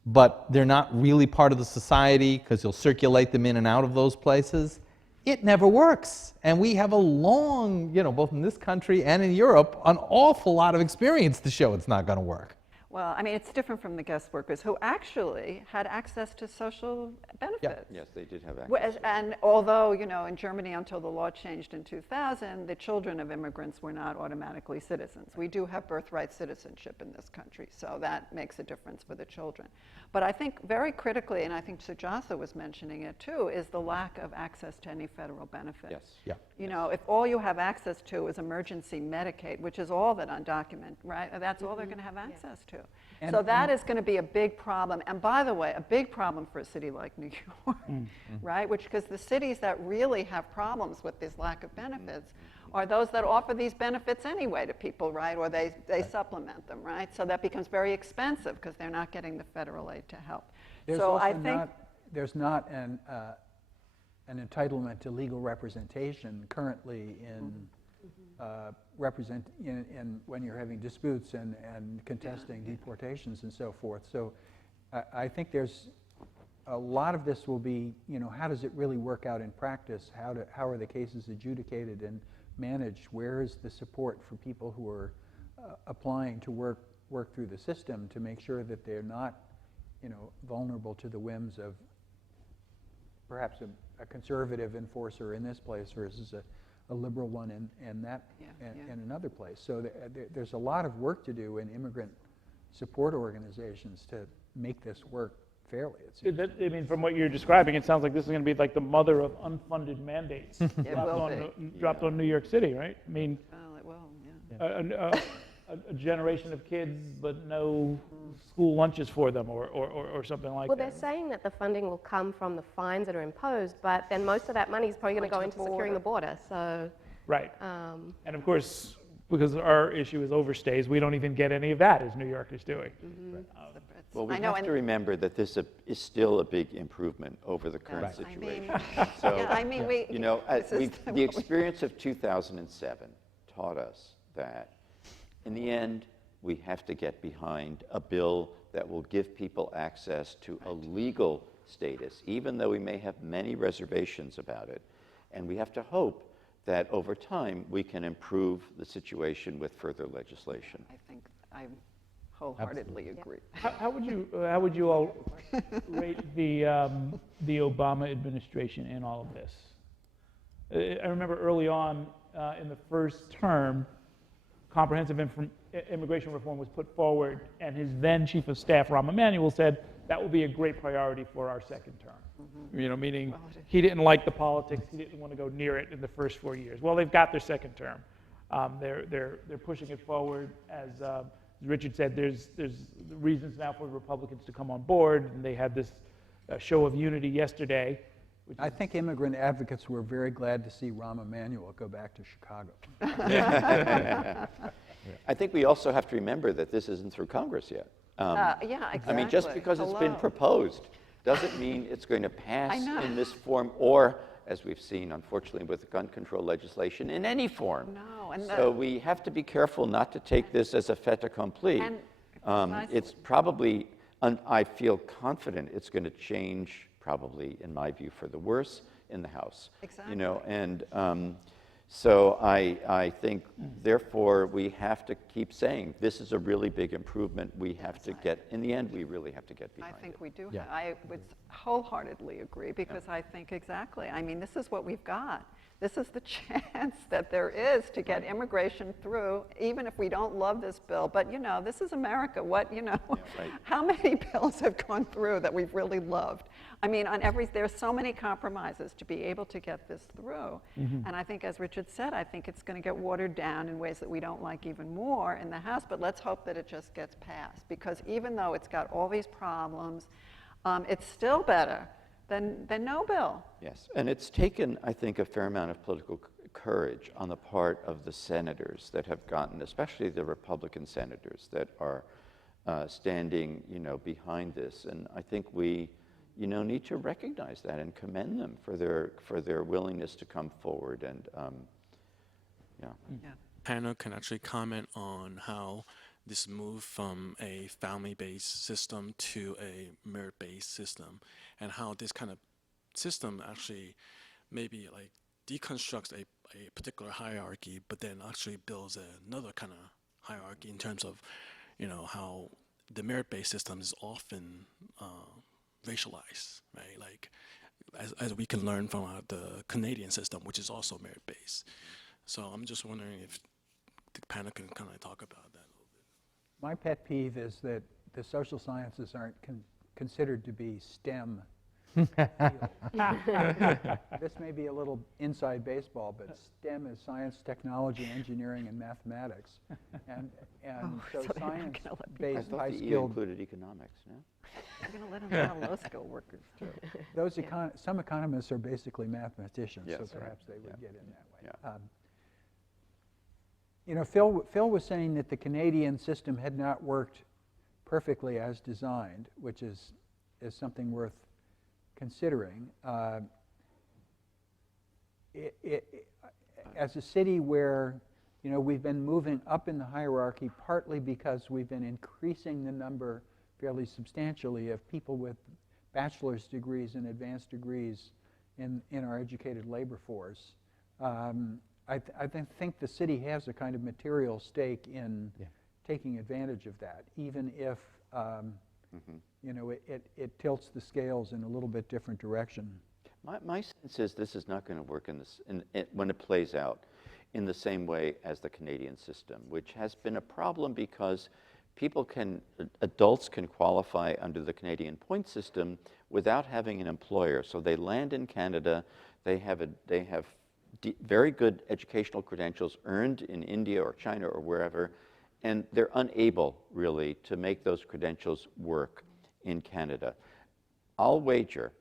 but they're not really part of the society because you'll circulate them in and out of those places. It never works. And we have a long, you know, both in this country and in Europe, an awful lot of experience to show it's not going to work. Well, I mean, it's different from the guest workers who actually had access to social benefits. Yes, they did have access. And although, you know, in Germany, until the law changed in 2000, the children of immigrants were not automatically citizens. We do have birthright citizenship in this country, so that makes a difference for the children. But I think very critically, and I think Sujatha was mentioning it too, is the lack of access to any federal benefit. Yes. Yeah. You know, if all you have access to is emergency Medicaid, which is all that undocumented, right? That's all they're going to have access to. And- So that is going to be a big problem. And by the way, a big problem for a city like New York, right? Because the cities that really have problems with this lack of benefits are those that offer these benefits anyway to people, right? Or they supplement them, right? So that becomes very expensive because they're not getting the federal aid to help. There's So also I think there's not an entitlement to legal representation currently in when you're having disputes and contesting deportations and so forth. So I think there's a lot of this will be, you know, how does it really work out in practice? How are the cases adjudicated and managed? Where is the support for people who are applying to work through the system to make sure that they're not, you know, vulnerable to the whims of perhaps a conservative enforcer in this place versus a liberal one in another place. So there's a lot of work to do in immigrant support organizations to make this work fairly. I mean, from what you're describing, it sounds like this is going to be like the mother of unfunded mandates dropped on New York City, right? I mean, well, it will, yeah. a generation of kids, but no school lunches for them, or something like Well, that. they're saying that the funding will come from the fines that are imposed, but then most of that money is probably going to go into securing the border. So, Right. And of course, because our issue is overstays, we don't even get any of that as New York is doing. Well, we I know, have to remember that this is still a big improvement over the current Yes, I situation. mean, So, yeah, I mean, we, you know, this is the experience of 2007 taught us that in the end, we have to get behind a bill that will give people access to a legal status, even though we may have many reservations about it. And we have to hope that over time we can improve the situation with further legislation. I think I wholeheartedly agree. How would you all rate the Obama administration in all of this? I remember early on in the first term, comprehensive immigration reform was put forward, and his then chief of staff, Rahm Emanuel, said that will be a great priority for our second term. You know, meaning he didn't like the politics, he didn't want to go near it in the first 4 years. Well, they've got their second term. They're pushing it forward. As Richard said, there's reasons now for Republicans to come on board, and they had this show of unity yesterday. I think immigrant advocates were very glad to see Rahm Emanuel go back to Chicago. I think we also have to remember that this isn't through Congress yet. Yeah, exactly. I mean, just because it's been proposed doesn't mean it's going to pass I know. in this form or, as we've seen, unfortunately, with the gun control legislation, in any form. No, and So we have to be careful not to take this as a fait accompli. And It's probably, I feel confident it's going to change, probably, in my view, for the worse in the House. Exactly. You know, and so I think, therefore, we have to keep saying this is a really big improvement. We have to get, in the end, we really have to get behind I think it. we do. Yeah. I would wholeheartedly agree because I think exactly. I mean, this is what we've got. This is the chance that there is to get immigration through, even if we don't love this bill. But, you know, this is America. What, you know, how many bills have gone through that we've really loved? I mean, there's so many compromises to be able to get this through. And I think, as Richard said, I think it's going to get watered down in ways that we don't like even more in the House. But let's hope that it just gets passed. Because even though it's got all these problems, it's still better than no bill. Yes, and it's taken, I think, a fair amount of political courage on the part of the senators that have gotten, especially the Republican senators that are standing, behind this. And I think we, need to recognize that and commend them for their willingness to come forward. And Panel can actually comment on how this move from a family-based system to a merit-based system, and how this kind of system actually maybe like deconstructs a particular hierarchy, but then actually builds another kind of hierarchy in terms of, how the merit-based system is often racialized, right? Like, as we can learn from the Canadian system, which is also merit-based. So I'm just wondering if the panel can kind of talk about that a little bit. My pet peeve is that the social sciences aren't considered to be STEM This may be a little inside baseball, but STEM is science, technology, engineering, and mathematics. And so science-based, high-skilled... included economics, no? We're going to let them have low-skilled workers, too. Those some economists are basically mathematicians, Yes, so perhaps they would get in that way. Yeah. You know, Phil was saying that the Canadian system had not worked perfectly as designed, which is something worth considering. As a city where, you know, we've been moving up in the hierarchy partly because we've been increasing the number fairly substantially of people with bachelor's degrees and advanced degrees in our educated labor force. I think the city has a kind of material stake in taking advantage of that, even if you know, it tilts the scales in a little bit different direction. My sense is this is not going to work when it plays out in the same way as the Canadian system, which has been a problem because adults can qualify under the Canadian point system without having an employer. So they land in Canada, they have very good educational credentials earned in India or China or wherever, and they're unable really to make those credentials work in Canada. I'll wager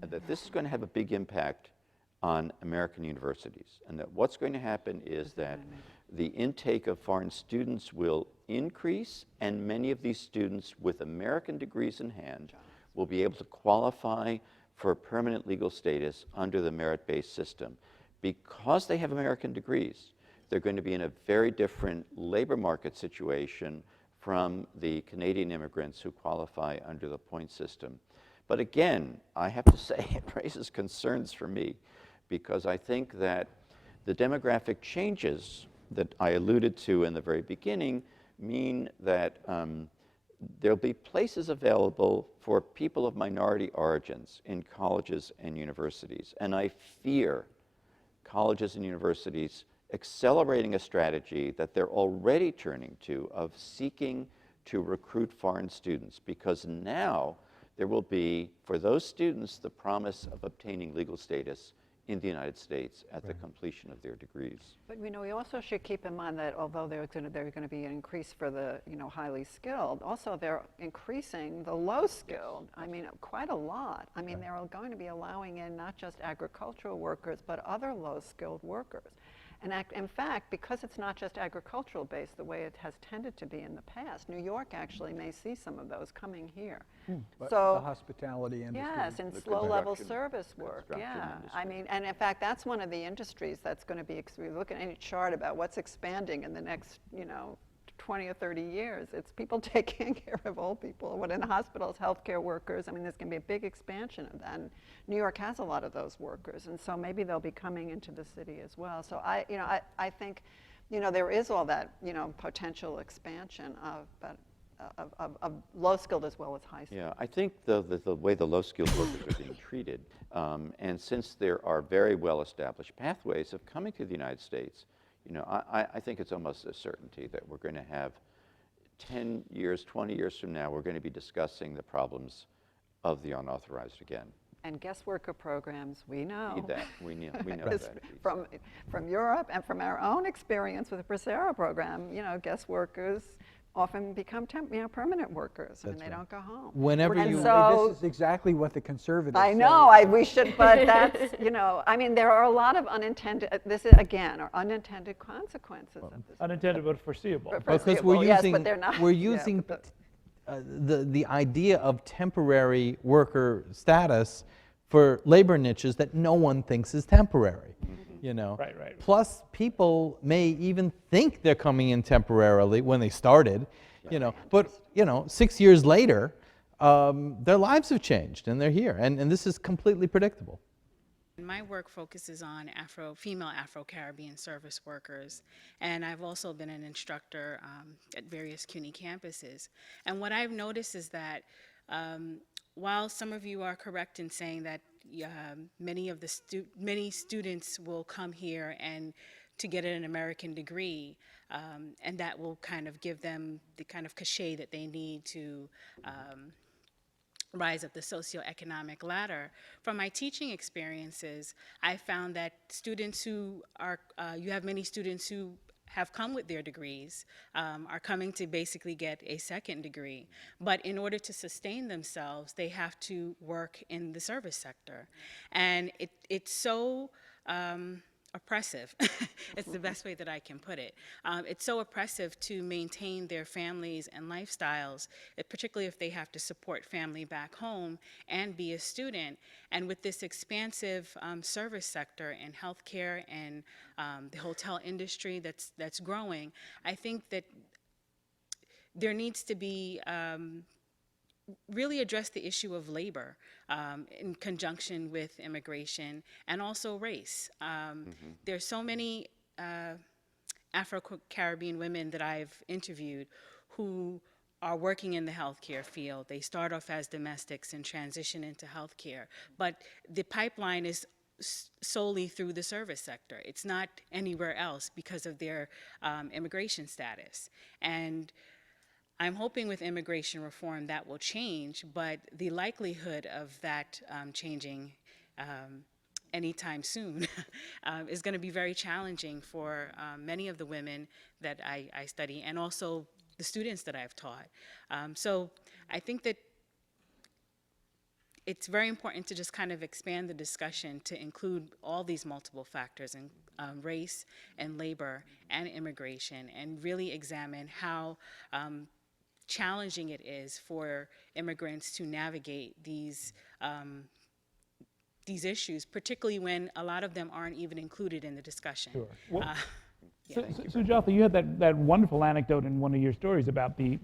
that this is going to have a big impact on American universities, and that what's going to happen is that the intake of foreign students will increase, and many of these students with American degrees in hand will be able to qualify for permanent legal status under the merit-based system. Because they have American degrees, they're going to be in a very different labor market situation from the Canadian immigrants who qualify under the point system. But again, I have to say it raises concerns for me, because I think that the demographic changes that I alluded to in the very beginning mean that there'll be places available for people of minority origins in colleges and universities. And I fear colleges and universities accelerating a strategy that they're already turning to of seeking to recruit foreign students, because now there will be, for those students, the promise of obtaining legal status in the United States at the completion of their degrees. But you know, we also should keep in mind that although there's going to be an increase for the highly skilled, also they're increasing the low skilled. I mean, quite a lot. I mean, they're going to be allowing in not just agricultural workers, but other low skilled workers. And in fact, because it's not just agricultural based the way it has tended to be in the past, New York actually may see some of those coming here. So the hospitality industry. Yes, and slow-level service work, yeah. I mean, and in fact, that's one of the industries that's going to be, we look at any chart about what's expanding in the next, 20 or 30 years. It's people taking care of old people. What in hospitals, healthcare workers. I mean, there's going to be a big expansion of that. And New York has a lot of those workers, and so maybe they'll be coming into the city as well. So I think, there is all that, potential expansion of low-skilled as well as high-skilled. Yeah, I think the way the low-skilled workers are being treated, and since there are very well-established pathways of coming to the United States, I think it's almost a certainty that we're going to have 10 years, 20 years from now, we're going to be discussing the problems of the unauthorized again. And guest worker programs, we know. We know that. From Europe and from our own experience with the Bracero program, guest workers often become permanent workers. I mean, That's they right. don't go home. Whenever And you, so- This is exactly what the conservatives I say. know, we should, but that's, I mean, there are a lot of unintended, this is, again, are unintended consequences of this. Unintended but foreseeable. because Foreseeable, we're yes, using, but they're not. we're yeah, using but- the idea of temporary worker status for labor niches that no one thinks is temporary, you know. Right, right. Plus, people may even think they're coming in temporarily when they started, you know. But, 6 years later, their lives have changed and they're here. And this is completely predictable. My work focuses on female Afro-Caribbean service workers, and I've also been an instructor at various CUNY campuses. And what I've noticed is that while some of you are correct in saying that many students will come here and to get an American degree, and that will kind of give them the kind of cachet that they need to rise up the socioeconomic ladder. From my teaching experiences, I found that students who are, you have many students who have come with their degrees, are coming to basically get a second degree. But in order to sustain themselves, they have to work in the service sector. And it's so oppressive. It's the best way that I can put it. It's so oppressive to maintain their families and lifestyles, particularly if they have to support family back home and be a student. And with this expansive service sector and healthcare and the hotel industry that's growing, I think that there needs to be really address the issue of labor in conjunction with immigration and also race. There's so many Afro-Caribbean women that I've interviewed who are working in the healthcare field. They start off as domestics and transition into healthcare, but the pipeline is solely through the service sector. It's not anywhere else because of their immigration status. And I'm hoping with immigration reform that will change, but the likelihood of that changing anytime soon is going to be very challenging for many of the women that I study and also the students that I've taught. So I think that it's very important to just kind of expand the discussion to include all these multiple factors in race and labor and immigration, and really examine how challenging it is for immigrants to navigate these issues, particularly when a lot of them aren't even included in the discussion. Sure. Well, Yeah. Sujatha, you had that wonderful anecdote in one of your stories about the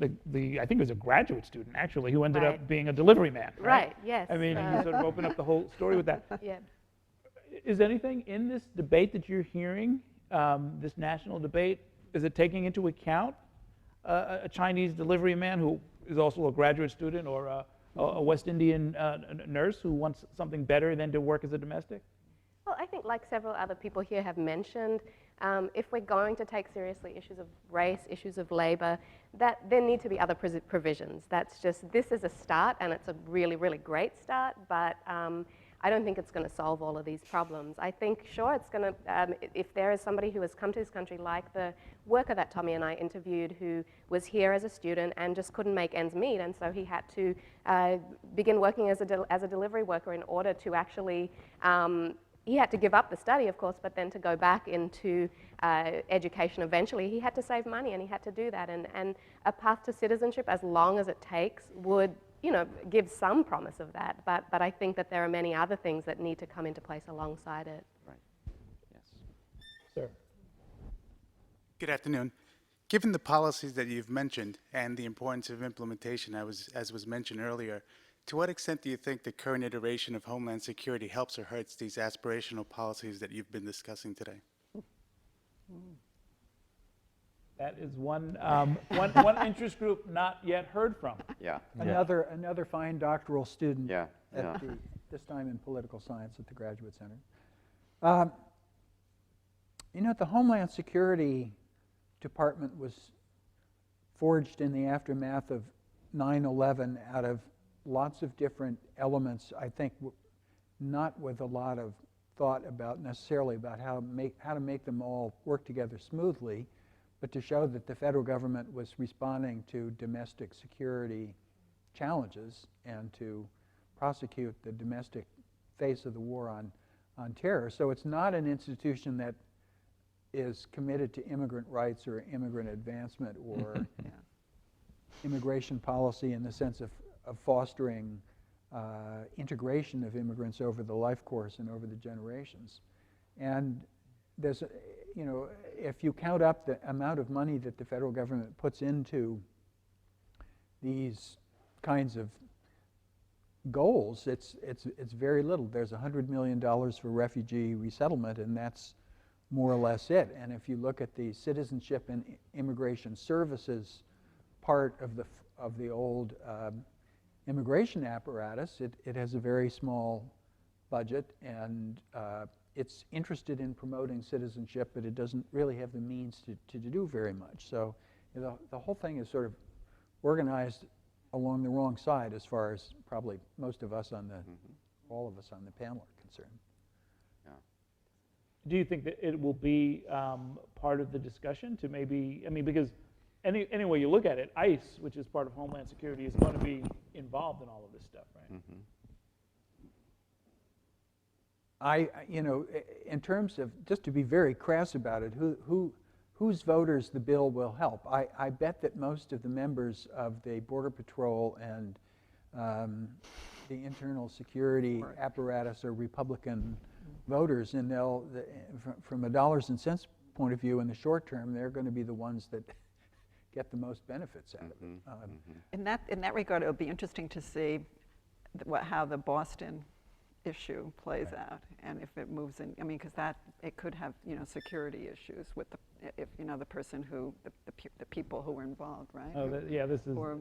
I think it was a graduate student actually who ended Right. up being a delivery man. Right, yes. I mean, you sort of open up the whole story with that. Yeah. Is anything in this debate that you're hearing, this national debate, is it taking into account a Chinese delivery man who is also a graduate student, or a West Indian nurse who wants something better than to work as a domestic? Well, I think like several other people here have mentioned, if we're going to take seriously issues of race, issues of labor, that there need to be other provisions. That's just, this is a start, and it's a really, really great start, but I don't think it's going to solve all of these problems. I think, sure, it's going to, if there is somebody who has come to this country, like the worker that Tommy and I interviewed, who was here as a student and just couldn't make ends meet, and so he had to begin working as a delivery worker in order to actually, he had to give up the study, of course, but then to go back into education eventually, he had to save money, and he had to do that. And a path to citizenship, as long as it takes, would, you know, give some promise of that. But I think that there are many other things that need to come into place alongside it. Right. Yes. Sir. Good afternoon. Given the policies that you've mentioned and the importance of implementation, as was mentioned earlier, to what extent do you think the current iteration of Homeland Security helps or hurts these aspirational policies that you've been discussing today? That is one interest group not yet heard from. Yeah. Another fine doctoral student Yeah. at this time in political science at the Graduate Center. You know, the Homeland Security Department was forged in the aftermath of 9/11 out of lots of different elements, I think, not with a lot of thought about necessarily about how to make them all work together smoothly, but to show that the federal government was responding to domestic security challenges and to prosecute the domestic face of the war on terror. So it's not an institution that is committed to immigrant rights or immigrant advancement or immigration policy in the sense of fostering integration of immigrants over the life course and over the generations. And there's, you know, if you count up the amount of money that the federal government puts into these kinds of goals, it's very little. There's $100 million for refugee resettlement, and that's more or less it. And if you look at the citizenship and immigration services part of the old immigration apparatus, it has a very small budget, and it's interested in promoting citizenship, but it doesn't really have the means to do very much. So the whole thing is sort of organized along the wrong side as far as probably most of us on the, all of us on the panel are concerned. Do you think that it will be part of the discussion to maybe, I mean, because any way you look at it, ICE, which is part of Homeland Security, is going to be involved in all of this stuff, right? You know, in terms of, just to be very crass about it, whose voters the bill will help, I bet that most of the members of the Border Patrol and the internal security apparatus are Republican voters, and they'll, from a dollars and cents point of view, in the short term, they're going to be the ones that get the most benefits out of it. In that regard, it'll be interesting to see how the Boston issue plays out, and if it moves in. I mean, because it could have, you know, security issues with if you know the person who the people who were involved, right? Oh, yeah, this is. Or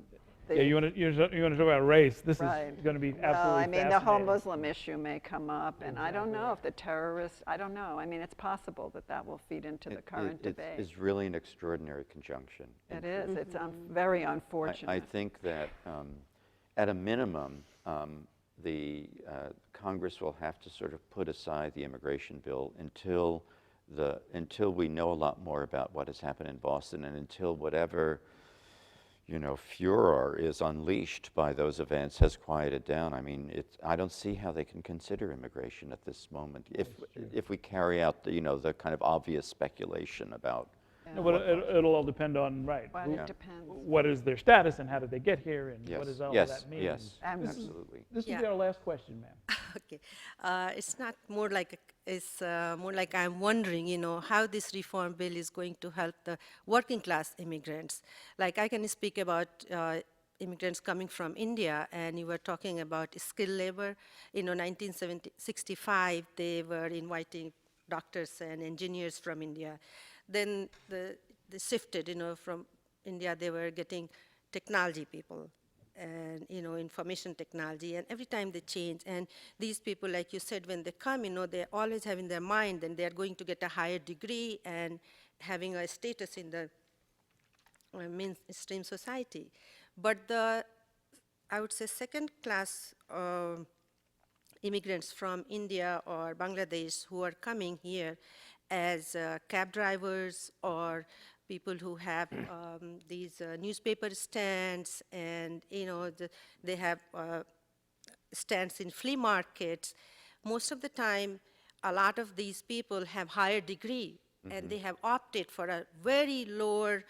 Yeah, you want to talk about race? This right. is going to be absolutely Well, I mean, the whole fascinating. Muslim issue may come up, and I don't know if the terrorists. I don't know. I mean, it's possible that will feed into the current debate. It's really an extraordinary conjunction. It is. It's very unfortunate. I think that at a minimum, the Congress will have to sort of put aside the immigration bill until we know a lot more about what has happened in Boston, and until whatever, you know, furor is unleashed by those events has quieted down. I mean, I don't see how they can consider immigration at this moment if we carry out the, you know, the kind of obvious speculation about. No, but it'll all depend on, right, Well, it depends. what is their status and how did they get here and Yes. what does all Yes. of that mean. Yes. Absolutely. This will Yeah. be our last question, ma'am. Okay, it's not more like it's more like I'm wondering, you know, how this reform bill is going to help the working class immigrants. Like I can speak about immigrants coming from India, and you were talking about skilled labor. You know, 1965, they were inviting doctors and engineers from India. Then they shifted, you know, from India, they were getting technology people and, you know, information technology, and every time they change. And these people, like you said, when they come, you know, they always have in their mind that they're going to get a higher degree and having a status in the mainstream society. But I would say second class immigrants from India or Bangladesh who are coming here as cab drivers or people who have these newspaper stands, and you know they have stands in flea markets. Most of the time, a lot of these people have higher degree, and they have opted for a very lower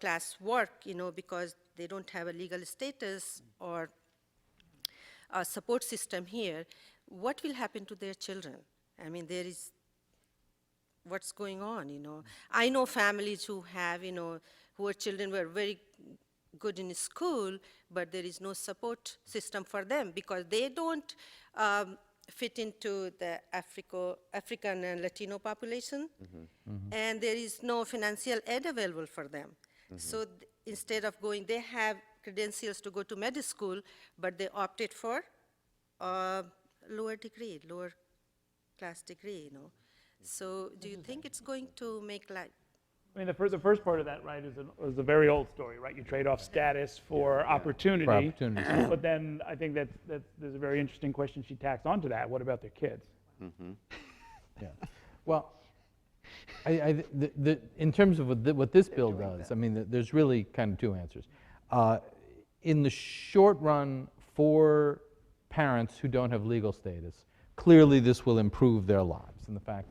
class work, you know, because they don't have a legal status or a support system here. What will happen to their children? I mean, there is what's going on, you know. I know families who have, you know, whose children were very good in school, but there is no support system for them because they don't fit into the African and Latino population, and there is no financial aid available for them. So instead of going, they have credentials to go to med school, but they opted for lower class degree, you know. So do you think it's going to make life? I mean, the first part of that, right, is a very old story, right? You trade off status for opportunity. For opportunities. But then I think that there's a very interesting question she tacks onto that. What about their kids? Yeah. Well, In terms of what this bill does, I mean, there's really kind of two answers. In the short run, for parents who don't have legal status, clearly this will improve their lives, and the fact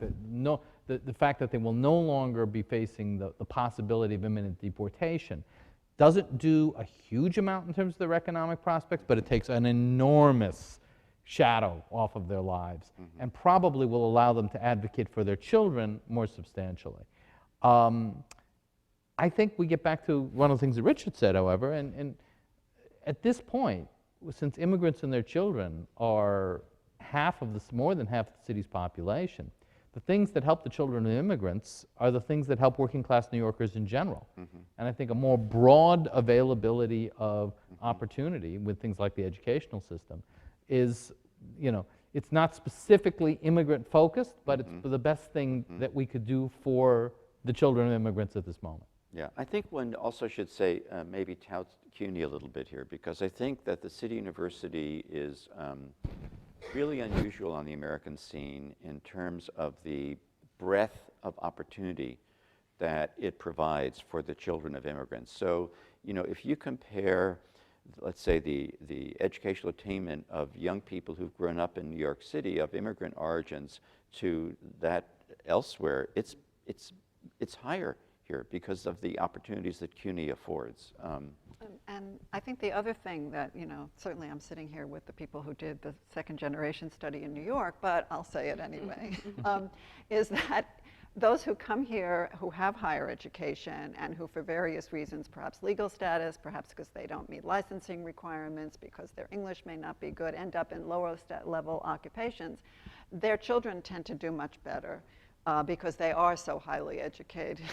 that they will no longer be facing the possibility of imminent deportation doesn't do a huge amount in terms of their economic prospects, but it takes an enormous shadow off of their lives, and probably will allow them to advocate for their children more substantially. I think we get back to one of the things that Richard said, however, and at this point, since immigrants and their children are more than half of the city's population, the things that help the children of immigrants are the things that help working class New Yorkers in general. And I think a more broad availability of opportunity with things like the educational system is, it's not specifically immigrant focused, but it's the best thing that we could do for the children of immigrants at this moment. Yeah, I think one also should say, maybe tout CUNY a little bit here, because I think that the City University is really unusual on the American scene in terms of the breadth of opportunity that it provides for the children of immigrants. So, if you compare, let's say, the educational attainment of young people who've grown up in New York City of immigrant origins to that elsewhere, it's higher here because of the opportunities that CUNY affords. And I think the other thing that, certainly I'm sitting here with the people who did the second generation study in New York, but I'll say it anyway, is that those who come here who have higher education and who for various reasons, perhaps legal status, perhaps because they don't meet licensing requirements, because their English may not be good, end up in lower level occupations, their children tend to do much better. Because they are so highly educated.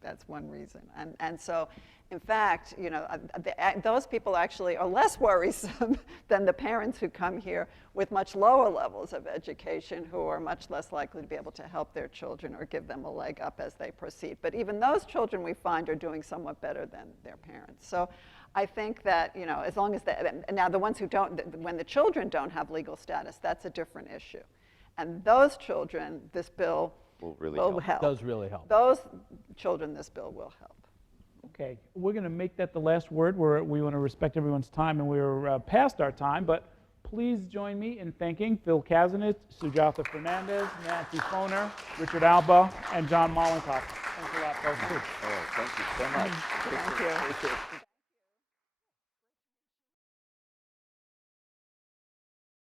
That's one reason. And so, in fact, those people actually are less worrisome than the parents who come here with much lower levels of education, who are much less likely to be able to help their children or give them a leg up as they proceed. But even those children, we find, are doing somewhat better than their parents. So I think that, as long as now the ones who don't, when the children don't have legal status, that's a different issue. And those children, this bill will help. Does really help. Those children, this bill will help. Okay, we're going to make that the last word. We want to respect everyone's time, and we're past our time, but please join me in thanking Phil Kasinitz, Sujatha Fernandes, Nancy Foner, Richard Alba, and John Mollenkopf. Thanks a lot, folks. Oh, thank you so much. Thank you.